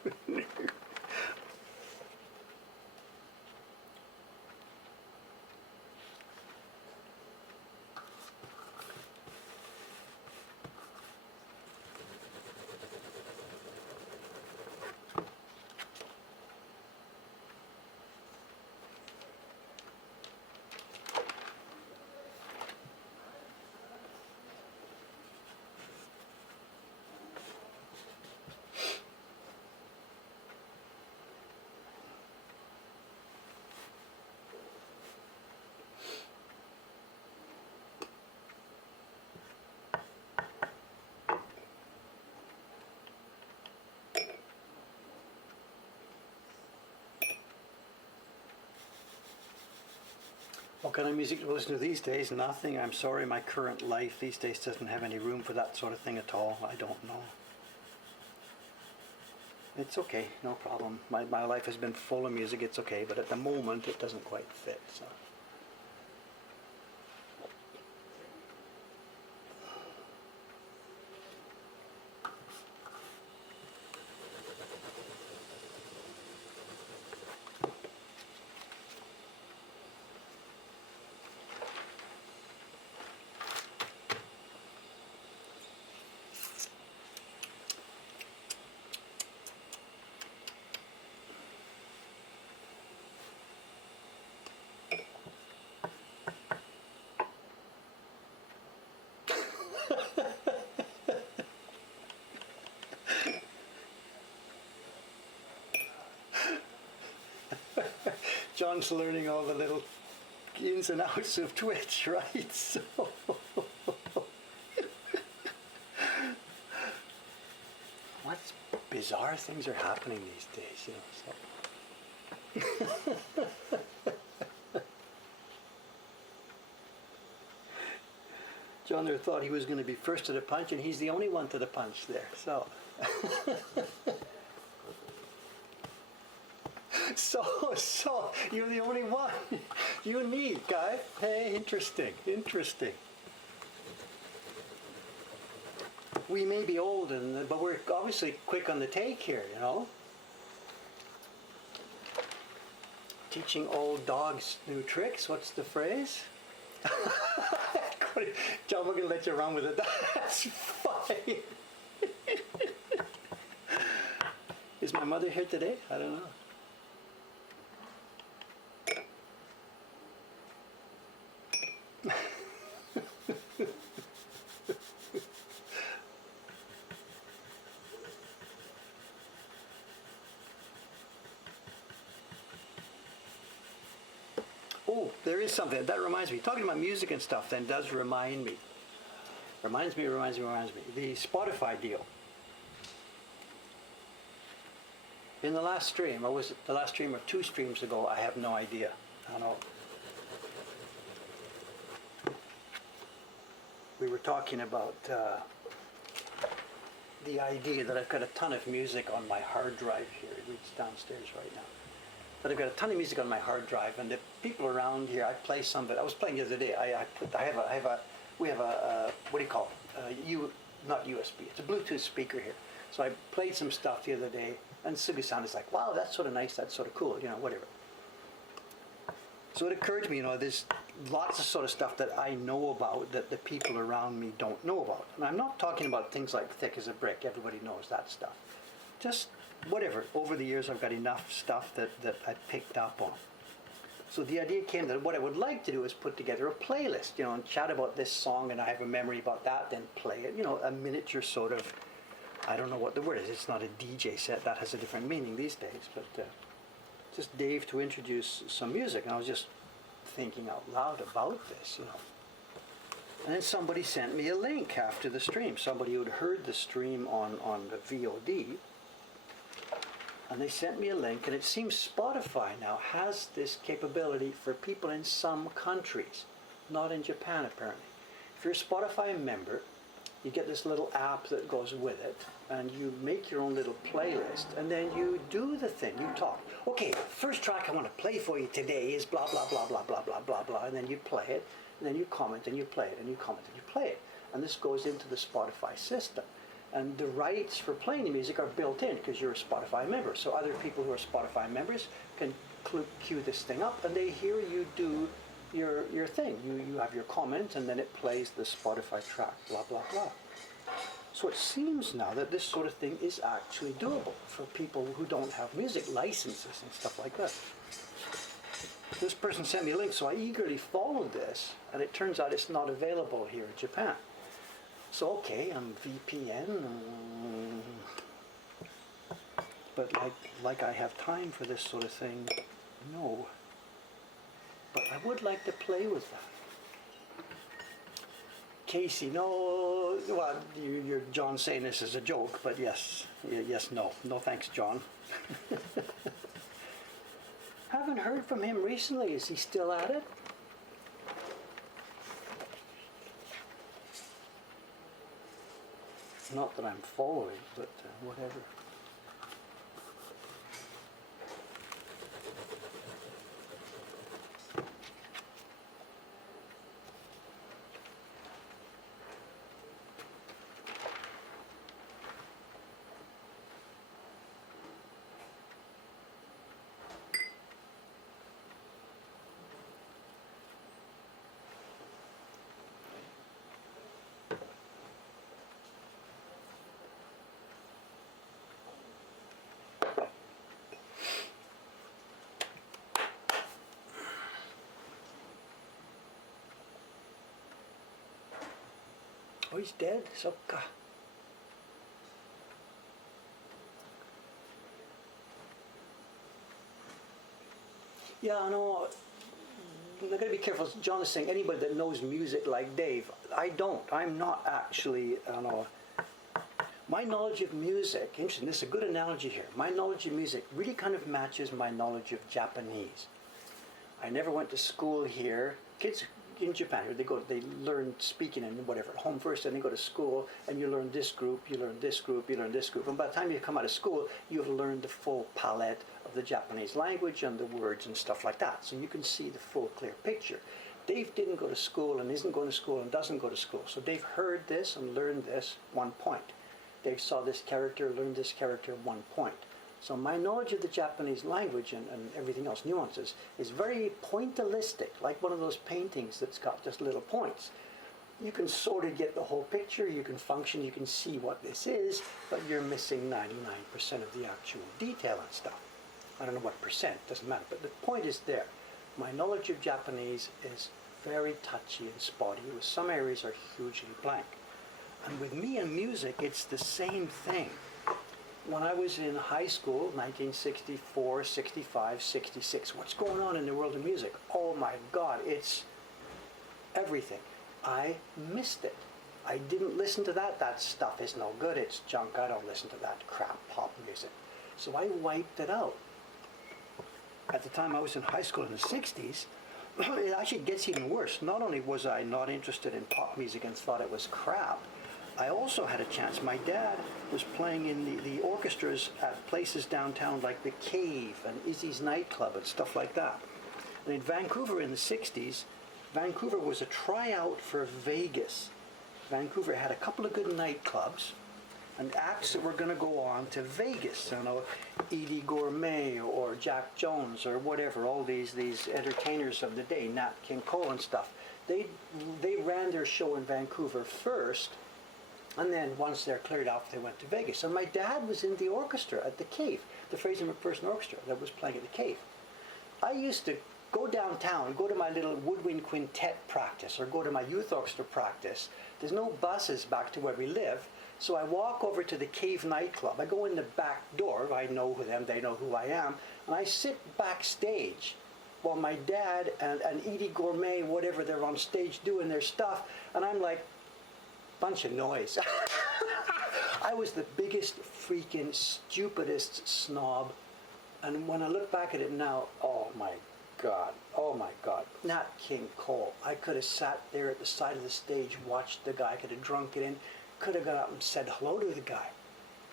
kind of music to listen to these days? Nothing. I'm sorry, my current life these days doesn't have any room for that sort of thing at all. I don't know. It's okay, no problem. My life has been full of music, it's okay, but at the moment it doesn't quite fit, so. John's learning all the little ins and outs of Twitch, right? So what bizarre things are happening these days, you know, so. John there thought he was going to be first to the punch, and he's the only one to the punch there, so. So, you're the only one. Unique, guy. Hey, interesting. We may be old, but we're obviously quick on the take here, you know. Teaching old dogs new tricks. What's the phrase? John, we're going to let you run with it. That's fine. Is my mother here today? I don't know. Oh, there is something. That reminds me. Talking about music and stuff then does remind me. Reminds me. The Spotify deal. In the last stream, or was it the last stream or 2 streams ago? I have no idea. I don't know. We were talking about the idea that I've got a ton of music on my hard drive here. It's downstairs right now. But I've got a ton of music on my hard drive, and the people around here, I play some of it. I was playing the other day. We have a what do you call it? Not USB. It's a Bluetooth speaker here. So I played some stuff the other day, and Sugi-san is like, "Wow, that's sort of nice. That's sort of cool. You know, whatever." So it occurred to me, you know, there's lots of sort of stuff that I know about that the people around me don't know about. And I'm not talking about things like Thick as a Brick. Everybody knows that stuff. Just whatever. Over the years, I've got enough stuff that I picked up on. So the idea came that what I would like to do is put together a playlist, you know, and chat about this song, and I have a memory about that, then play it, you know, a miniature sort of, I don't know what the word is. It's not a DJ set. That has a different meaning these days, but just Dave to introduce some music, and I was just thinking out loud about this, you know. And then somebody sent me a link after the stream. Somebody who had heard the stream on the VOD, and they sent me a link, and it seems Spotify now has this capability for people in some countries, not in Japan apparently. If you're a Spotify member, you get this little app that goes with it, and you make your own little playlist, and then you do the thing. You talk. Okay, first track I want to play for you today is blah, blah, blah, blah, blah, blah, blah, blah, and then you play it, and then you comment, and you play it, and you comment, and you play it. And this goes into the Spotify system. And the rights for playing the music are built in because you're a Spotify member. So other people who are Spotify members can cue this thing up, and they hear you do your thing. You have your comment, and then it plays the Spotify track, blah, blah, blah. So it seems now that this sort of thing is actually doable for people who don't have music licenses and stuff like that. This person sent me a link, so I eagerly followed this, and it turns out it's not available here in Japan. So okay, I'm VPN, but like I have time for this sort of thing, no. But I would like to play with that. Casey, no, well, you're John saying this as a joke, but yes, no thanks, John. Haven't heard from him recently. Is he still at it? Not that I'm following, but whatever. Oh, he's dead? So, God. Yeah, I know. I gotta be careful. John is saying anybody that knows music like Dave. I don't. I'm not actually, I know. My knowledge of music, interesting, this is a good analogy here. My knowledge of music really kind of matches my knowledge of Japanese. I never went to school here. Kids in Japan, they learn speaking and whatever at home first, and they go to school, and you learn this group, you learn this group, you learn this group, and by the time you come out of school, you've learned the full palette of the Japanese language and the words and stuff like that, so you can see the full clear picture. Dave didn't go to school and isn't going to school and doesn't go to school, so Dave heard this and learned this 1 point. Dave saw this character, learned this character 1 point. So my knowledge of the Japanese language and everything else, nuances, is very pointillistic, like one of those paintings that's got just little points. You can sort of get the whole picture, you can function, you can see what this is, but you're missing 99% of the actual detail and stuff. I don't know what percent, doesn't matter, but the point is there. My knowledge of Japanese is very touchy and spotty, with some areas are hugely blank. And with me and music, it's the same thing. When I was in high school, 1964, 65, 66, what's going on in the world of music? Oh my God, it's everything. I missed it. I didn't listen to that. That stuff is no good. It's junk. I don't listen to that crap pop music. So I wiped it out. At the time I was in high school in the 60s, it actually gets even worse. Not only was I not interested in pop music and thought it was crap, I also had a chance. My dad was playing in the orchestras at places downtown like the Cave and Izzy's nightclub and stuff like that. And in Vancouver in the 60s, Vancouver was a tryout for Vegas. Vancouver had a couple of good nightclubs and acts that were going to go on to Vegas. You know, Eddie Gourmet or Jack Jones or whatever, all these entertainers of the day, Nat King Cole and stuff. They ran their show in Vancouver first, and then once they're cleared off, they went to Vegas. And my dad was in the orchestra at the Cave, the Fraser McPherson Orchestra that was playing at the Cave. I used to go downtown, go to my little woodwind quintet practice or go to my youth orchestra practice. There's no buses back to where we live, so I walk over to the Cave nightclub. I go in the back door. I know them, they know who I am, and I sit backstage while my dad and Eddie Gourmet, whatever, they're on stage doing their stuff, and I'm like, bunch of noise. I was the biggest freaking stupidest snob, and when I look back at it now, oh my God, Nat King Cole. I could have sat there at the side of the stage, watched the guy, could have drunk it in, could have got up and said hello to the guy.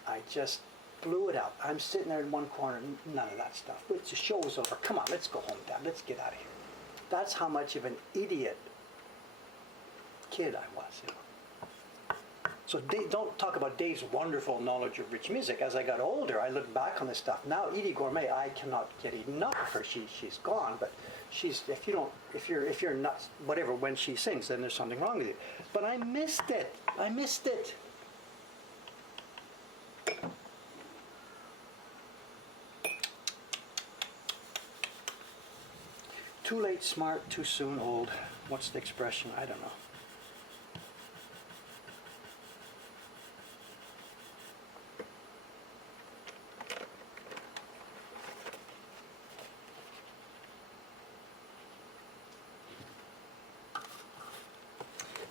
I just blew it out. I'm sitting there in one corner, none of that stuff. But the show was over. Come on, let's go home, Dad. Let's get out of here. That's how much of an idiot kid I was, you know. So don't talk about Dave's wonderful knowledge of rich music. As I got older, I look back on this stuff. Now, Eddie Gourmet, I cannot get enough of her. She's gone, but if you're nuts, whatever, when she sings, then there's something wrong with you. But I missed it. Too late, smart, too soon, old. What's the expression? I don't know.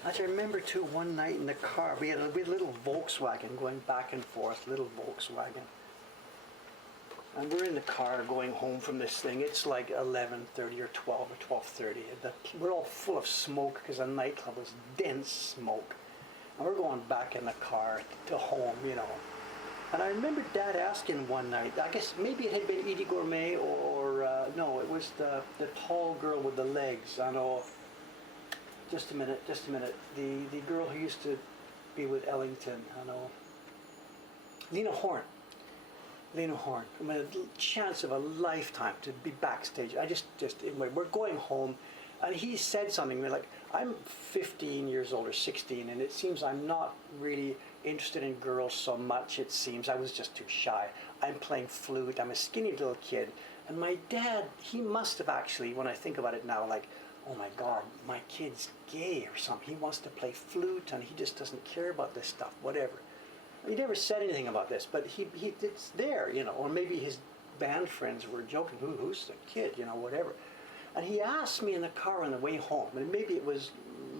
I remember too, one night in the car, we had a little Volkswagen going back and forth, little Volkswagen. And we're in the car going home from this thing. It's like 11:30 or 12 or 12:30. We're all full of smoke because the nightclub was dense smoke. And we're going back in the car to home, you know. And I remember Dad asking one night, I guess maybe it had been Edie Gourmet or no, it was the tall girl with the legs. I know, just a minute. The girl who used to be with Ellington, I know. Lena Horne. I mean, a chance of a lifetime to be backstage. Anyway, we're going home, and he said something like, I'm 15 years old or 16, and it seems I'm not really interested in girls so much, it seems. I was just too shy. I'm playing flute. I'm a skinny little kid. And my dad, he must have actually, when I think about it now, like, oh my God, my kid's gay or something. He wants to play flute, and he just doesn't care about this stuff, whatever. He never said anything about this, but it's there, you know, or maybe his band friends were joking, who's the kid, you know, whatever. And he asked me in the car on the way home, and maybe it was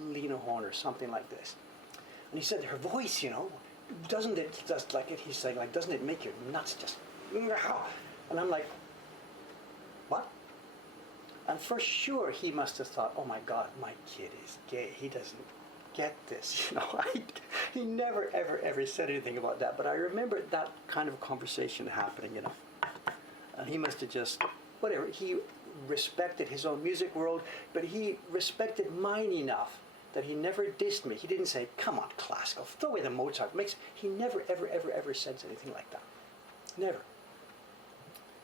Lena Horne or something like this. And he said, her voice, you know, doesn't it, just like it, he's saying, like, doesn't it make your nuts just, and I'm like, what? And for sure, he must have thought, oh my God, my kid is gay. He doesn't get this, you know. He never, ever said anything about that. But I remember that kind of conversation happening, you know. And he must have just, whatever, he respected his own music world, but he respected mine enough that he never dissed me. He didn't say, come on, classical, throw away the Mozart. He never, ever said anything like that. Never.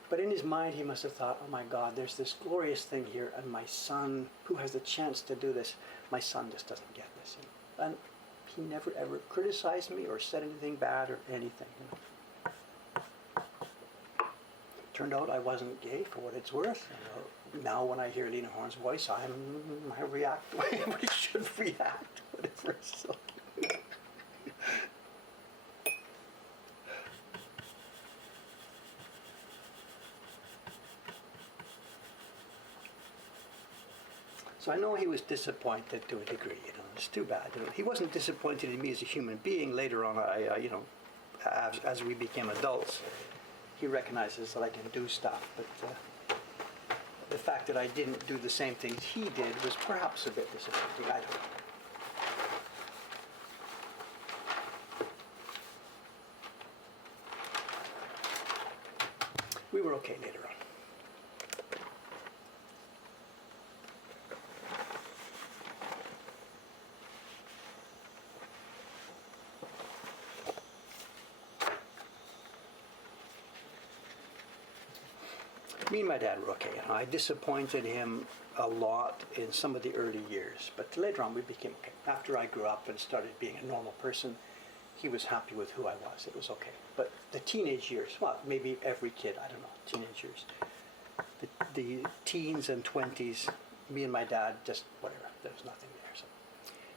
But in his mind, he must have thought, oh my God, there's this glorious thing here, and my son, who has the chance to do this, my son just doesn't get this. You know? And he never, ever criticized me or said anything bad or anything. You know? Turned out I wasn't gay, for what it's worth. You know, now when I hear Lena Horne's voice, I react the way everybody should react, whatever. So. So I know he was disappointed to a degree, you know. It's too bad. You know. He wasn't disappointed in me as a human being. Later on, you know, as we became adults, he recognizes that I can do stuff. But the fact that I didn't do the same things he did was perhaps a bit disappointing. I don't know. We were okay later on. Me and my dad were okay. You know, I disappointed him a lot in some of the early years, but later on we became okay. After I grew up and started being a normal person, he was happy with who I was. It was okay. But the teenage years, well, maybe every kid, I don't know, teenage years. The teens and 20s, me and my dad, just whatever. There was nothing there. So,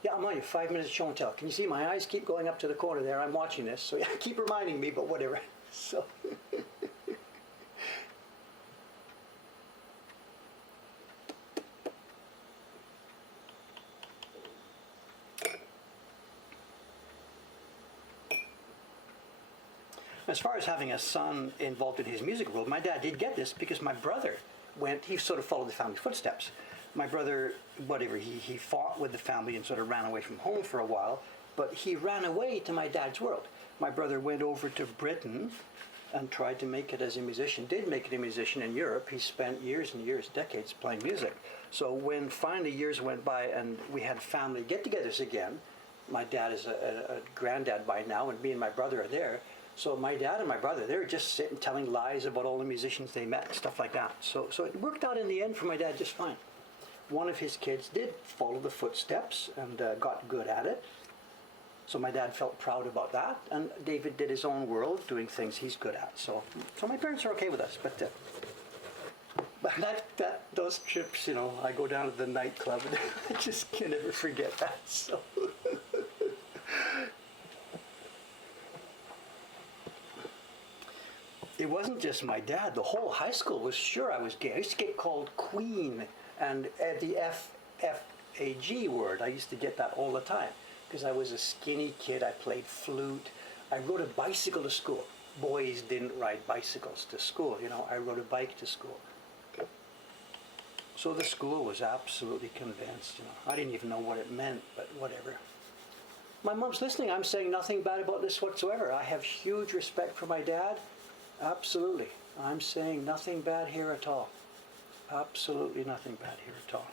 yeah, I'm on you. 5 minutes show and tell. Can you see my eyes keep going up to the corner there? I'm watching this, so yeah, keep reminding me, but whatever. So. As far as having a son involved in his music world, my dad did get this because my brother he sort of followed the family footsteps. My brother, whatever, he fought with the family and sort of ran away from home for a while, but he ran away to my dad's world. My brother went over to Britain and tried to make it as a musician, did make it a musician in Europe. He spent years and years, decades playing music. So when finally years went by and we had family get-togethers again, my dad is a granddad by now, and me and my brother are there. So my dad and my brother, they were just sitting telling lies about all the musicians they met, stuff like that. So it worked out in the end for my dad just fine. One of his kids did follow the footsteps and got good at it. So my dad felt proud about that. And David did his own world, doing things he's good at. So my parents are okay with us. But those trips, you know, I go down to the nightclub and I just can never forget that. So. It wasn't just my dad. The whole high school was sure I was gay. I used to get called Queen and the F-A-G word. I used to get that all the time because I was a skinny kid. I played flute. I rode a bicycle to school. Boys didn't ride bicycles to school. You know, I rode a bike to school. So the school was absolutely convinced. You know, I didn't even know what it meant, but whatever. my mom's listening. I'm saying nothing bad about this whatsoever. I have huge respect for my dad. Absolutely. I'm saying nothing bad here at all. Absolutely nothing bad here at all.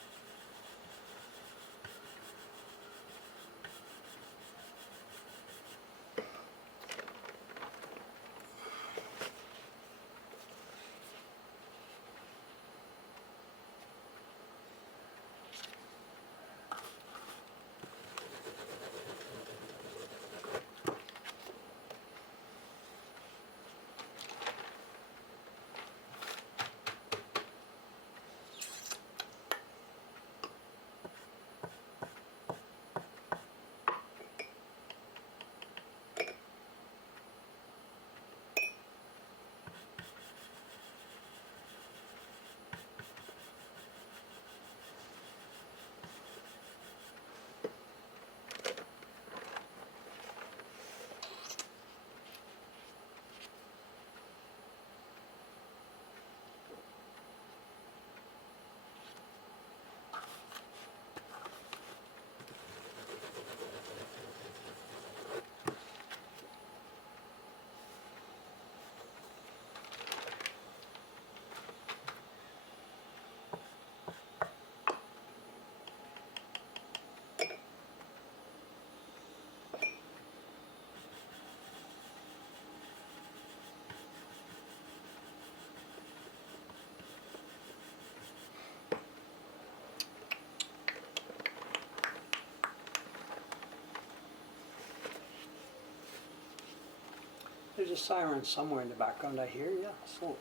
There's a siren somewhere in the background I hear, yeah, so.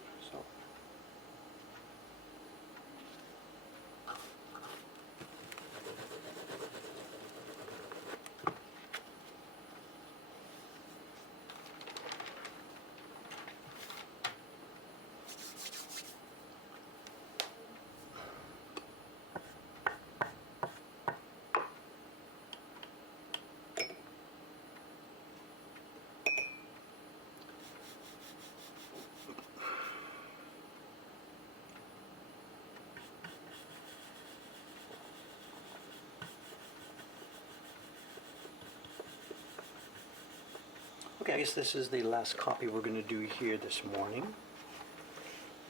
Okay, I guess this is the last copy we're going to do here this morning,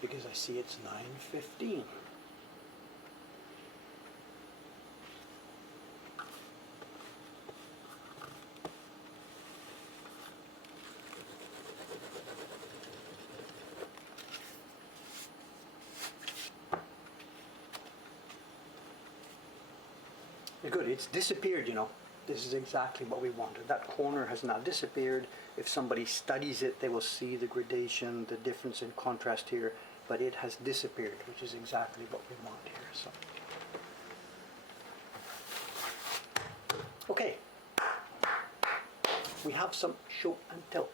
because I see it's 9:15. Good, it's disappeared, you know. This is exactly what we wanted. That corner has now disappeared. If somebody studies it, they will see the gradation, the difference in contrast here, but it has disappeared, which is exactly what we want here. So, okay, we have some show and tell.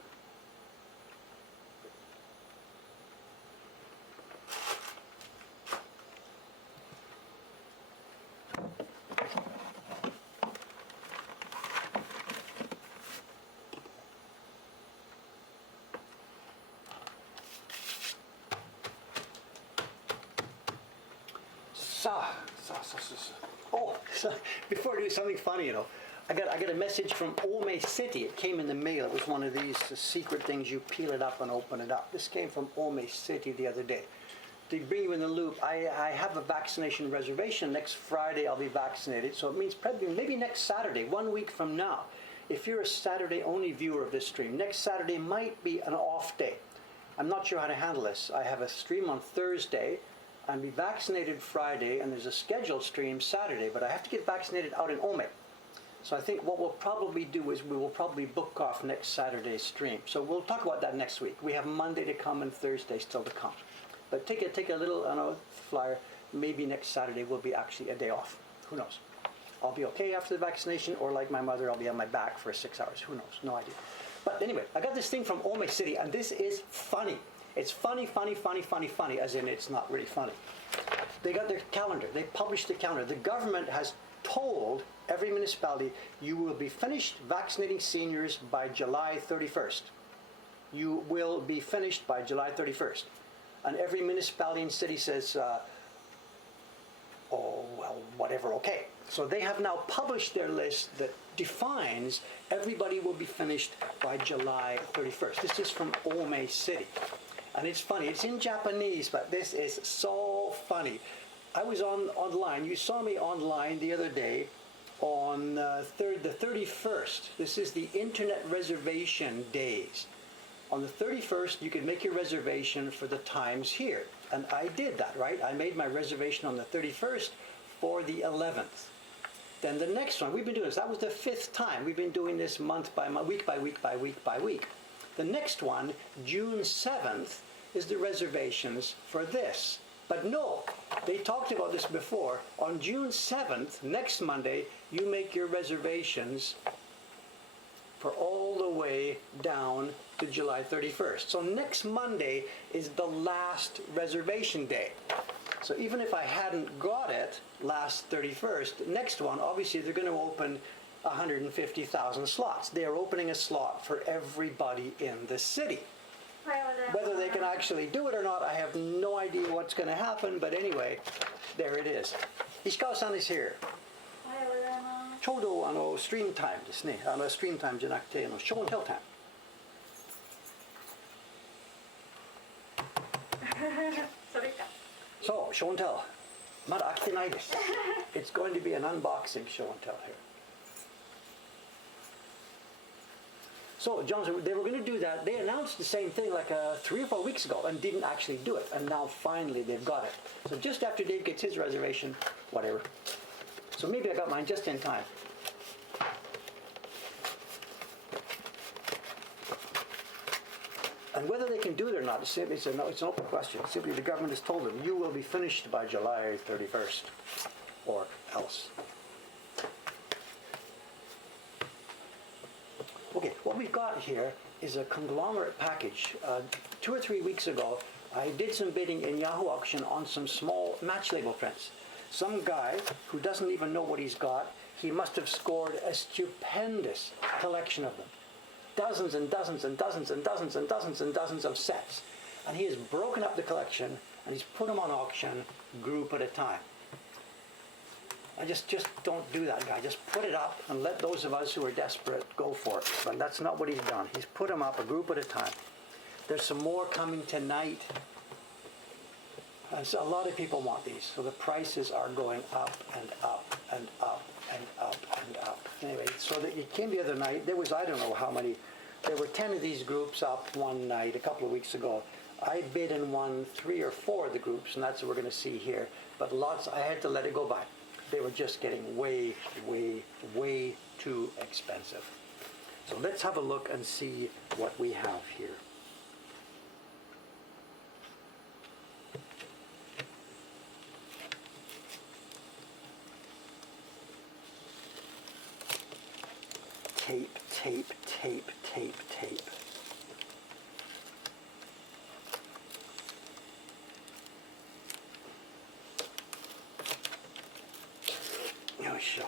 Oh, so before I do something funny, you know, I got a message from Ome City. It came in the mail. It was one of these secret things. You peel it up and open it up. This came from Ome City the other day. To bring you in the loop, I have a vaccination reservation. Next Friday I'll be vaccinated. So it means probably maybe next Saturday, 1 week from now. If you're a Saturday-only viewer of this stream, next Saturday might be an off day. I'm not sure how to handle this. I have a stream on Thursday. I'll be vaccinated Friday, and there's a scheduled stream Saturday, but I have to get vaccinated out in Ome. So I think what we'll probably do is we will probably book off next Saturday's stream. So we'll talk about that next week. We have Monday to come and Thursday still to come. But take a little flyer. Maybe next Saturday will be actually a day off. Who knows? I'll be okay after the vaccination, or like my mother, I'll be on my back for 6 hours. Who knows? No idea. But anyway, I got this thing from Ome City, and this is funny. It's funny, as in it's not really funny. They got their calendar. They published the calendar. The government has told every municipality, you will be finished vaccinating seniors by July 31st. You will be finished by July 31st. And every municipality and city says, oh, well, whatever, okay. So they have now published their list that defines everybody will be finished by July 31st. This is from Ome City. And it's funny, it's in Japanese, but this is so funny. I was online, you saw me online the other day on the 31st. This is the Internet Reservation Days. On the 31st, you can make your reservation for the times here. And I did that, right? I made my reservation on the 31st for the 11th. Then the next one, we've been doing this. That was the 5th time. We've been doing this month by month, week by week by week by week. The next one, June 7th, is the reservations for this. But no, they talked about this before. On June 7th, next Monday, you make your reservations for all the way down to July 31st. So next Monday is the last reservation day. So even if I hadn't got it last 31st, next one, obviously they're going to open 150,000 slots. They are opening a slot for everybody in the city. Whether they can actually do it or not, I have no idea what's going to happen, but anyway, there it is. Ishikawa-san is here. ちょうどストリームタイムですね。ストリームタイムじゃなくてショーンテルタイム。それか。そう、ショーンテル。まだ飽きてないです。It's going to be an unboxing show and tell here. So, Johnson, they were going to do that. They announced the same thing like 3 or 4 weeks ago and didn't actually do it. And now finally they've got it. So just after Dave gets his reservation, whatever. So maybe I got mine just in time. And whether they can do it or not, it's an open question. Simply the government has told them, you will be finished by July 31st or else. Okay, what we've got here is a conglomerate package. 2 or 3 weeks ago, I did some bidding in Yahoo Auction on some small match label prints. Some guy who doesn't even know what he's got, he must have scored a stupendous collection of them. Dozens and dozens and dozens and dozens and dozens and dozens of sets. And he has broken up the collection and he's put them on auction, group at a time. I just don't do that, guy. Just put it up and let those of us who are desperate go for it. But that's not what he's done. He's put them up a group at a time. There's some more coming tonight. So a lot of people want these. So the prices are going up and up and up and up and up. Anyway, so that it came the other night. There was, I don't know how many. There were 10 of these groups up one night a couple of weeks ago. I bid and won 3 or 4 of the groups, and that's what we're going to see here. But lots, I had to let it go by. They were just getting way, way, way too expensive. So let's have a look and see what we have here. Tape, tape, tape, tape, tape. Oh, sure.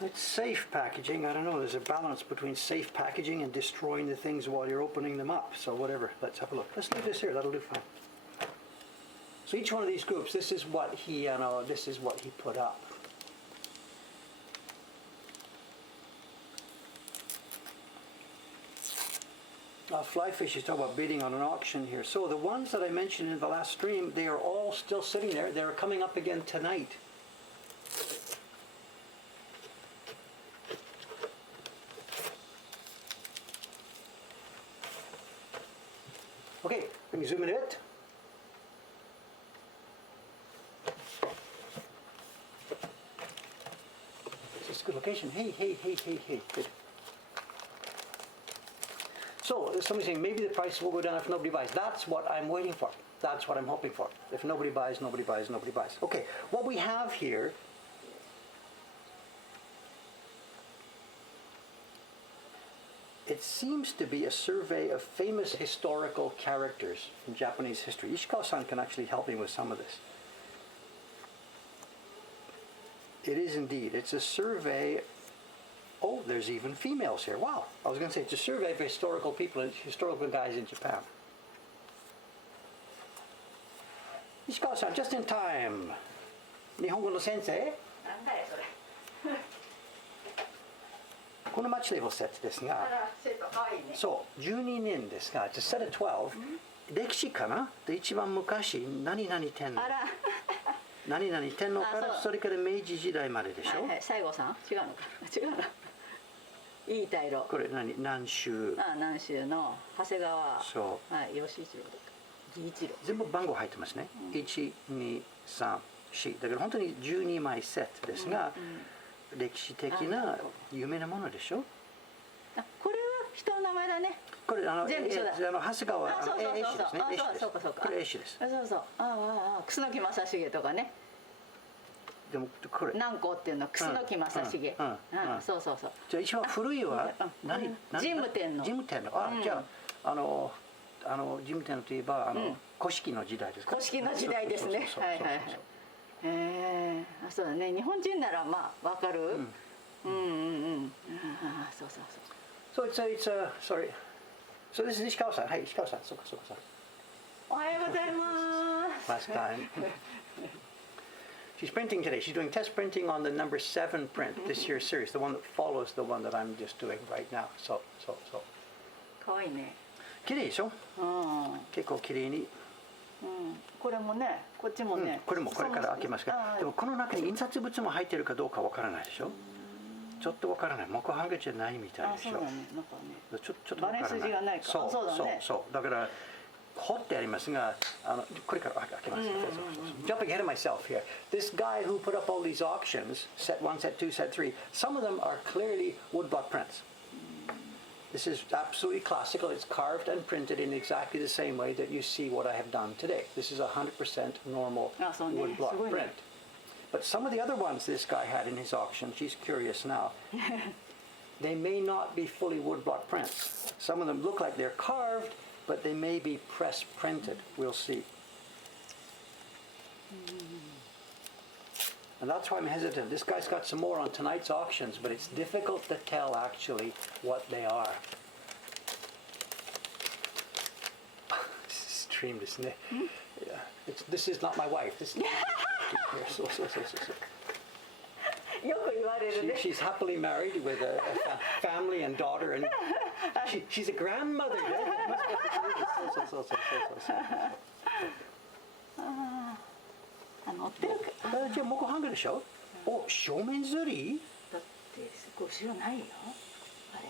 It's safe packaging. I don't know. There's a balance between safe packaging and destroying the things while you're opening them up. So whatever. Let's have a look. Let's leave this here. That'll do fine. So each one of these groups, this is what he put up. Flyfish is talking about bidding on an auction here. So the ones that I mentioned in the last stream, they are all still sitting there. They're coming up again tonight. Okay, let me zoom in a bit. Is this a good location? Hey, good. So somebody's saying maybe the price will go down if nobody buys. That's what I'm waiting for. That's what I'm hoping for. If nobody buys, nobody buys, nobody buys. Okay, what we have here it seems to be a survey of famous historical characters from Japanese history. Ishikawa-san can actually help me with some of this. It is indeed. It's a survey. Oh, there's even females here. Wow. I was going to say it's a survey of historical people and historical guys in Japan. 石川さん just in time 日本語の先生なんだよそれ。このマッチレベルセットですがあら、シェイクかわいいね。そう12年ですが it's a set of 12、歴史かなで一番昔何々天皇あら、何々天皇からあそうそれから明治時代まででしょ、はいはい、西郷さん違うのか違うな。いい大老。これ南州あ、南州の長谷川。そはい、吉一郎とか。義一郎。全部番号入ってますね、1234だから本当に12枚セットですが、歴史的な有名なものでしょ。あ、これは人の名前だね。これ全部一緒だ長谷川あ、そうそう絵師ですね。そうそう。あ、絵師ですそうかそうか。これ絵師です。あ、そうそう。楠木正成とかね。でもこれ南光っていうのは楠木正成。そうそうそう。じゃあ一番古いは何神武天皇。神武天皇。あ、じゃあ神武天皇といえば古式の時代ですか。古式の時代ですね。はいはいはい。あ、そうだね。日本人ならまあわかる。そうそうそう。So it's sorry. So this is 石川さん。はい、石川さん。そうかそうか。おはようございます。 Last time. She's printing today. She's doing test printing on the number 7 print this year's series, the one that follows the one that I'm just doing right now. So. 可愛いね。綺麗でしょ。結構綺麗に。これもね、こっちもね。これもこれから開けますが、でもこの中に印刷物も入ってるかどうかわからないでしょ。ちょっとわからない。木版画じゃないみたいでしょ。そうだね。なんかね。ちょっとわからない。バネ筋がないか。そうだね。そうだから彫ってありますが、これから開けます。Jumping ahead of myself here. This guy who put up all these auctions, set 1, set 2, set 3, some of them are clearly woodblock prints. This is absolutely classical. It's carved and printed in exactly the same way that you see what I have done today. This is 100% normal woodblock print. But some of the other ones this guy had in his auction, she's curious now, they may not be fully woodblock prints. Some of them look like they're carved, but they may be press printed. We'll see. And that's why I'm hesitant. This guy's got some more on tonight's auctions, but it's difficult to tell actually what they are. This is extreme, isn't it? Yeah. This is not my wife. This is so. よく言われるね。She's happily married with a family and daughter, and she's a grandmother. そう。乗ってるか。じゃあ木版画でしょ。お、正面刷り？だって後ろないよ。あれ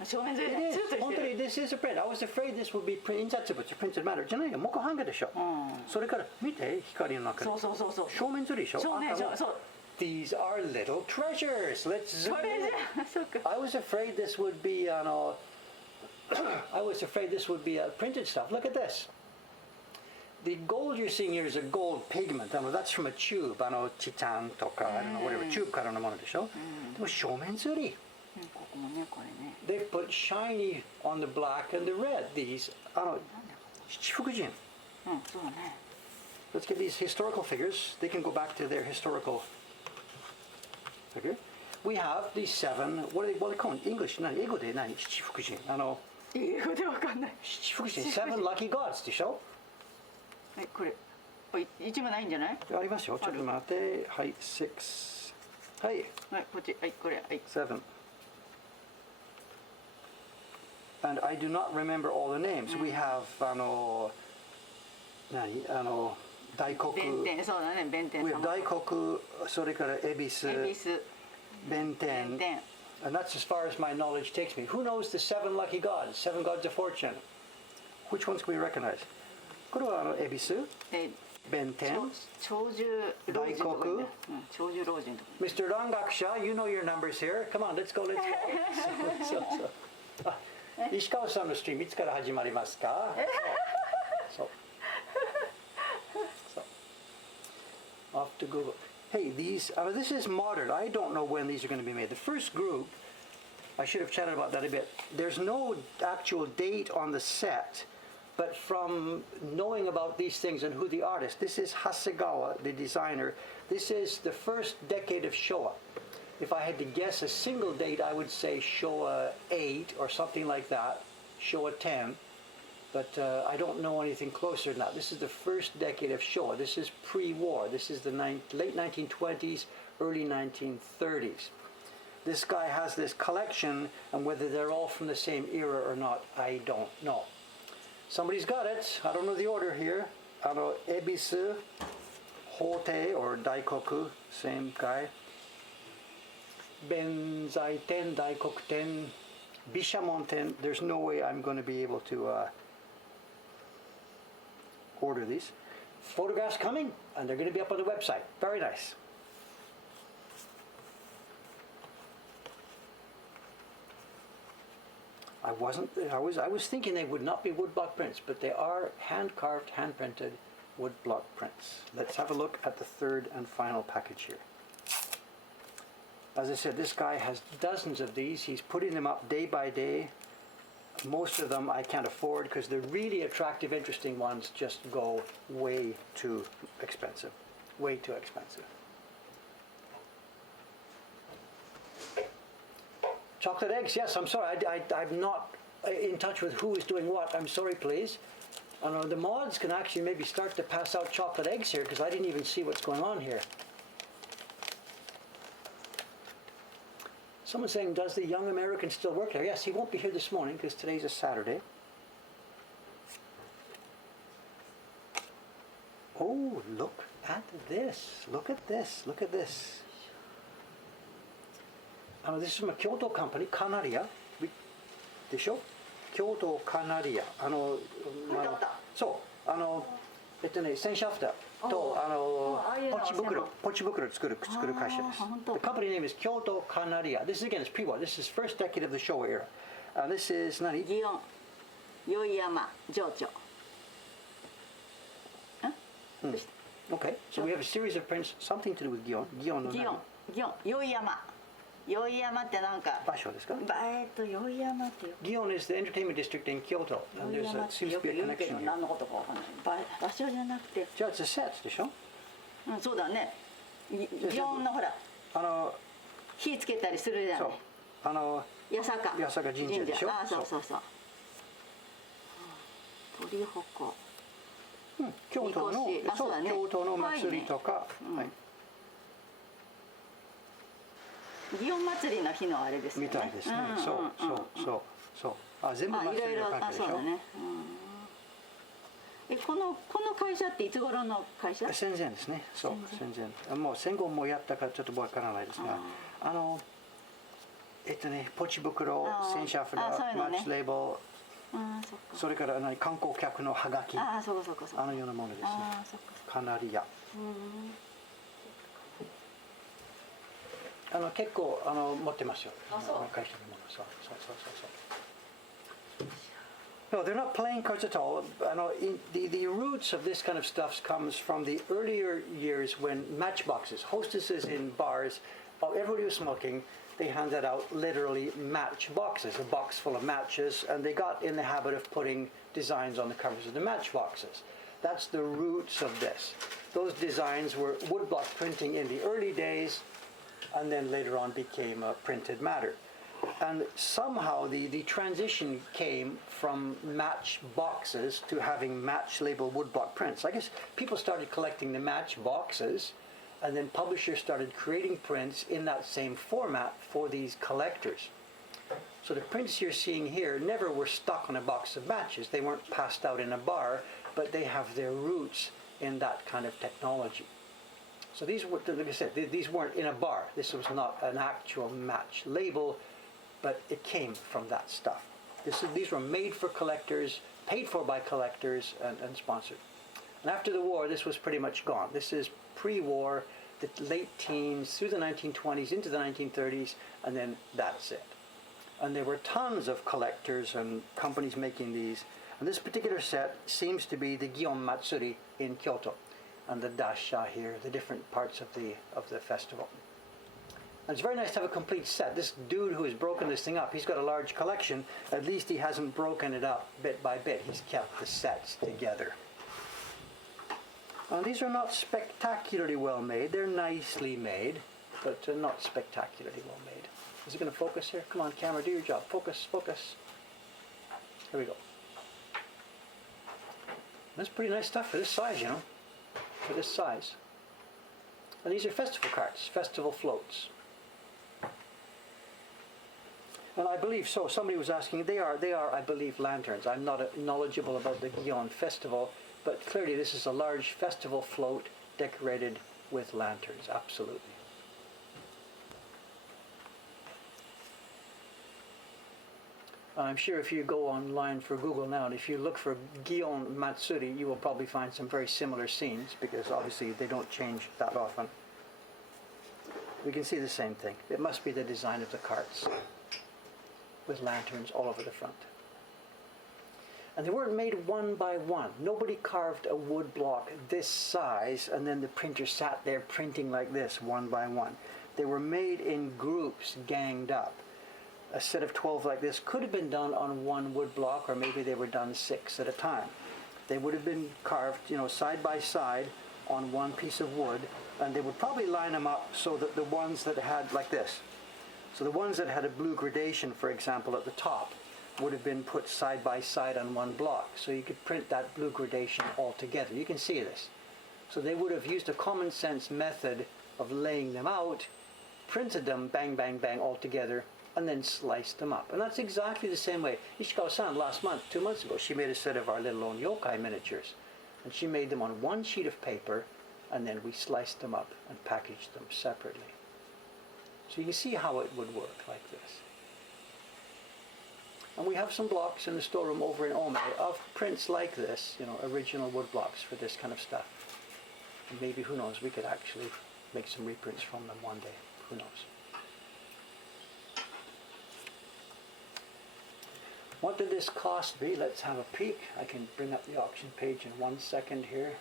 が。正面刷りだ。 It is. 本当に this is a print. I was afraid this would be print 印刷物 printed matter じゃないよ。木版画でしょ。それから見て光の中に。そう。正面刷りでしょ。正面そう。These are little treasures. Let's zoom in. そうか。 I was afraid this would be printed stuff. Look at this. The gold you're seeing here is a gold pigment. That's from a tube. Titan とか I don't know whatever tube からのものでしょ。でも正面刷り。ここもねこれね。 They've put shiny on the black and the red. These 七福神。そうだね。 Let's get these historical figures. They can go back to their historical figure. We have these 7. What are they called in English? 英語で何？七福神。英語でわかんない。七福神 7 lucky gods でしょ。これ一部ないんじゃない？ありますよ。ちょっと待って。はい、6。はい。はい、こっち。はい、これ。はい。 7. And I do not remember all the names. We have 大黒。弁天、そうだね、弁天 We 様。 have 大黒、それから恵比寿、恵比寿、弁天。弁天。 And that's as far as my knowledge takes me. Who knows the 7 lucky gods? 7 gods of fortune. Which ones can we recognize? これは恵比寿、弁天、長寿老人とかね。長寿老人とか。 Mr. Rangaksha, you know your numbers here. Come on, let's go, let's go. 石川さんのストリームいつから始まりますか？そう。Off to Google. Hey, this is modern. I don't know when these are going to be made. The first group, I should have chatted about that a bit. There's no actual date on the set, but from knowing about these things and who the artist, this is Hasegawa, the designer. This is the first decade of Showa. If I had to guess a single date, I would say Showa 8 or something like that, Showa 10. But I don't know anything closer than that. This is the first decade of Showa. This is pre-war. This is the late 1920s, early 1930s. This guy has this collection, and whether they're all from the same era or not, I don't know. Somebody's got it. I don't know the order here. Ebisu, Hote, or Daikoku, same guy. Benzaiten, Daikokuten, Bishamonten. There's no way I'm going to be able to order these. Photographs coming, and they're going to be up on the website. Very nice. I was thinking they would not be woodblock prints, but they are hand-carved, hand-printed woodblock prints. Let's have a look at the third and final package here. As I said, this guy has dozens of these. He's putting them up day by day. Most of them I can't afford because the really attractive, interesting ones just go way too expensive. Way too expensive. Chocolate eggs, yes, I'm sorry. I'm not in touch with who is doing what. I'm sorry, please. I know the mods can actually maybe start to pass out chocolate eggs here because I didn't even see what's going on here. Someone's saying, does the young American still work there? Yes, he won't be here this morning because today's a Saturday. Oh, look at this. Look at this. Look at this. This is from a Kyoto company, Kanaria. でしょ? Kyoto Kanaria. 戦車蓋とポチ袋作る会社です。The company name is Kyoto Kanaria. This is again is pre-war. This is first decade of the Showa era. This is 何? 祇園宵山情緒 Okay, so we have a series of prints, something to do with Gion. Gion 宵山宵山ってなんか場所ですか? 宵山ってよ Gion is the entertainment district in Kyoto, and there's seems to be a connection here. 何のことかわかんない場所じゃなくてじゃあ it's a set でしょ? うんそうだね祇園のほら火つけたりするじゃないそう八坂神社でしょ? そう鳥鉾京都の京都の祭りとか、祇園祭りの日のあれですよね。みたいですね。そう。全部祭りの会社でしょ。そうだね。この会社っていつ頃の会社？戦前ですね。そう戦前。もう戦後もやったかちょっとわからないですが、ポチ袋、戦車札、マッチレーベル。それから観光客のハガキ、あのようなものですね。カナリア。結構持ってますよ。会社のもの。そう。No, they're not playing cards at all. The roots of this kind of stuff comes from the earlier years when matchboxes, hostesses in bars, everybody was smoking. They handed out literally match boxes, a box full of matches, and they got in the habit of putting designs on the covers of the matchboxes. That's the roots of this. Those designs were woodblock printing in the early days, and then later on became printed matter. And somehow the transition came from match boxes to having match label woodblock prints. I guess people started collecting the match boxes, and then publishers started creating prints in that same format for these collectors. So the prints you're seeing here never were stuck on a box of matches. They weren't passed out in a bar, but they have their roots in that kind of technology. So these were, like I said, these weren't in a bar. This was not an actual match label, but it came from that stuff. These were made for collectors, paid for by collectors, and sponsored. And after the war, this was pretty much gone. This is pre-war, the late teens, through the 1920s, into the 1930s, and then that's it. And there were tons of collectors and companies making these. And this particular set seems to be the Gion Matsuri in Kyoto, and the dasha here, the different parts of the festival. And it's very nice to have a complete set. This dude who has broken this thing up, he's got a large collection. At least he hasn't broken it up bit by bit. He's kept the sets together. These are not spectacularly well made. They're nicely made, but not spectacularly well made. Is it going to focus here? Come on, camera, do your job. Focus. Here we go. That's pretty nice stuff for this size, you know, for this size. And these are festival carts, festival floats. And I believe so. Somebody was asking, they are, I believe, lanterns. I'm not knowledgeable about the Gion festival, but clearly this is a large festival float decorated with lanterns, absolutely. I'm sure if you go online for Google now, and if you look for Gion Matsuri, you will probably find some very similar scenes, because obviously they don't change that often. We can see the same thing. It must be the design of the carts, with lanterns all over the front. And they weren't made one by one. Nobody carved a wood block this size and then the printer sat there printing like this one by one. They were made in groups, ganged up. A set of 12 like this could have been done on one wood block, or maybe they were done 6 at a time. They would have been carved, you know, side by side on one piece of wood, and they would probably line them up so that the ones that had, like this, so the ones that had a blue gradation, for example, at the top, would have been put side by side on one block. So you could print that blue gradation all together. You can see this. So they would have used a common sense method of laying them out, printed them, bang, bang, bang, all together, and then sliced them up. And that's exactly the same way. Ishikawa-san, last month, 2 months ago, she made a set of our little own yokai miniatures. And she made them on one sheet of paper, and then we sliced them up and packaged them separately. So you can see how it would work like this. And we have some blocks in the storeroom over in Ome of prints like this, you know, original wood blocks for this kind of stuff. And maybe, who knows, we could actually make some reprints from them one day. Who knows? What did this cost be? Let's have a peek. I can bring up the auction page in 1 second here.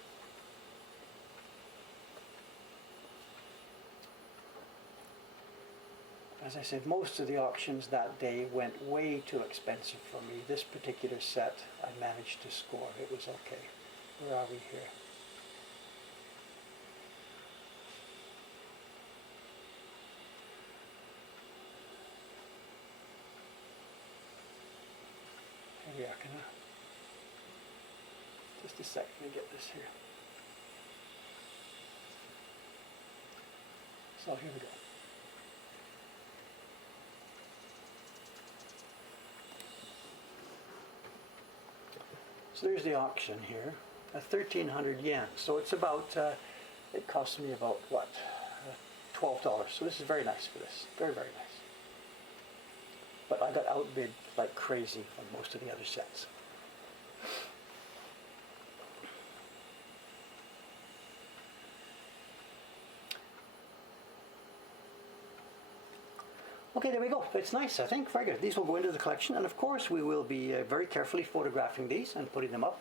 As I said, most of the auctions that day went way too expensive for me. This particular set I managed to score. It was okay. Where are we here? Here we are, can I? Just a sec, let me get this here. So here we go. So there's the auction here, at 1,300 yen. So it's about, it cost me about, what, $12. So this is very nice for this, very, very nice. But I got outbid like crazy on most of the other sets. Okay, there we go. It's nice, I think. Very good. These will go into the collection, and of course we will be very carefully photographing these and putting them up.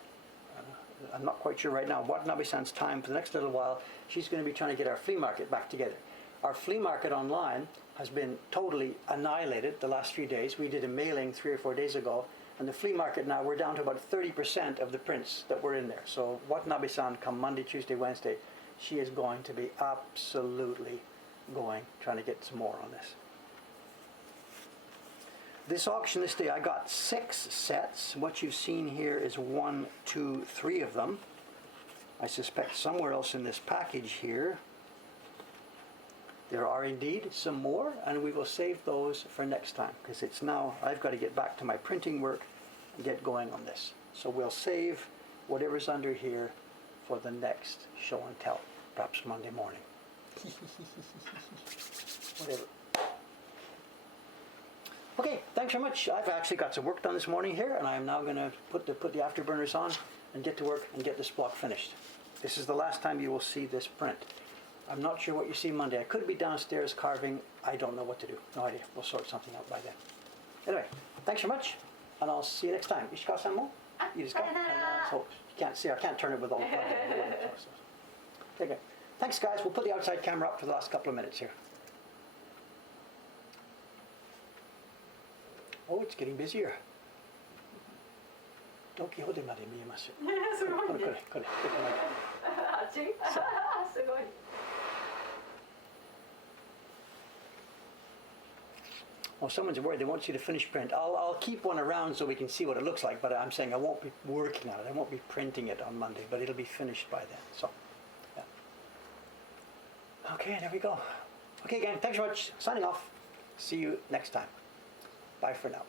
I'm not quite sure right now what Watanabe-san's time for the next little while. She's going to be trying to get our flea market back together. Our flea market online has been totally annihilated the last few days. We did a mailing 3 or 4 days ago, and the flea market now, we're down to about 30% of the prints that were in there. So Watanabe-san, come Monday, Tuesday, Wednesday, she is going to be absolutely trying to get some more on this. This auction this day, I got 6 sets. What you've seen here is 1, 2, 3 of them. I suspect somewhere else in this package here, there are indeed some more, and we will save those for next time, because it's now, I've got to get back to my printing work and get going on this. So we'll save whatever's under here for the next show and tell, perhaps Monday morning. Whatever. Okay, thanks very much. I've actually got some work done this morning here, and I am now going to put the afterburners on and get to work and get this block finished. This is the last time you will see this print. I'm not sure what you see Monday. I could be downstairs carving. I don't know what to do. No idea. We'll sort something out by then. Anyway, thanks very much, and I'll see you next time. Ishikawa-san mo? You just got. So you can't see. I can't turn it with all the plug. Okay, good. Thanks, guys. We'll put the outside camera up for the last couple of minutes here. Oh, it's getting busier. Don Quixoteまで見えますよ。すごいね。これ。あっち？すごい。Oh, someone's worried they won't see the finished print. I'll keep one around so we can see what it looks like, but I'm saying I won't be working on it. I won't be printing it on Monday, but it'll be finished by then. So, yeah. Okay, there we go. Okay, gang, thanks very much. Signing off. See you next time. Bye for now.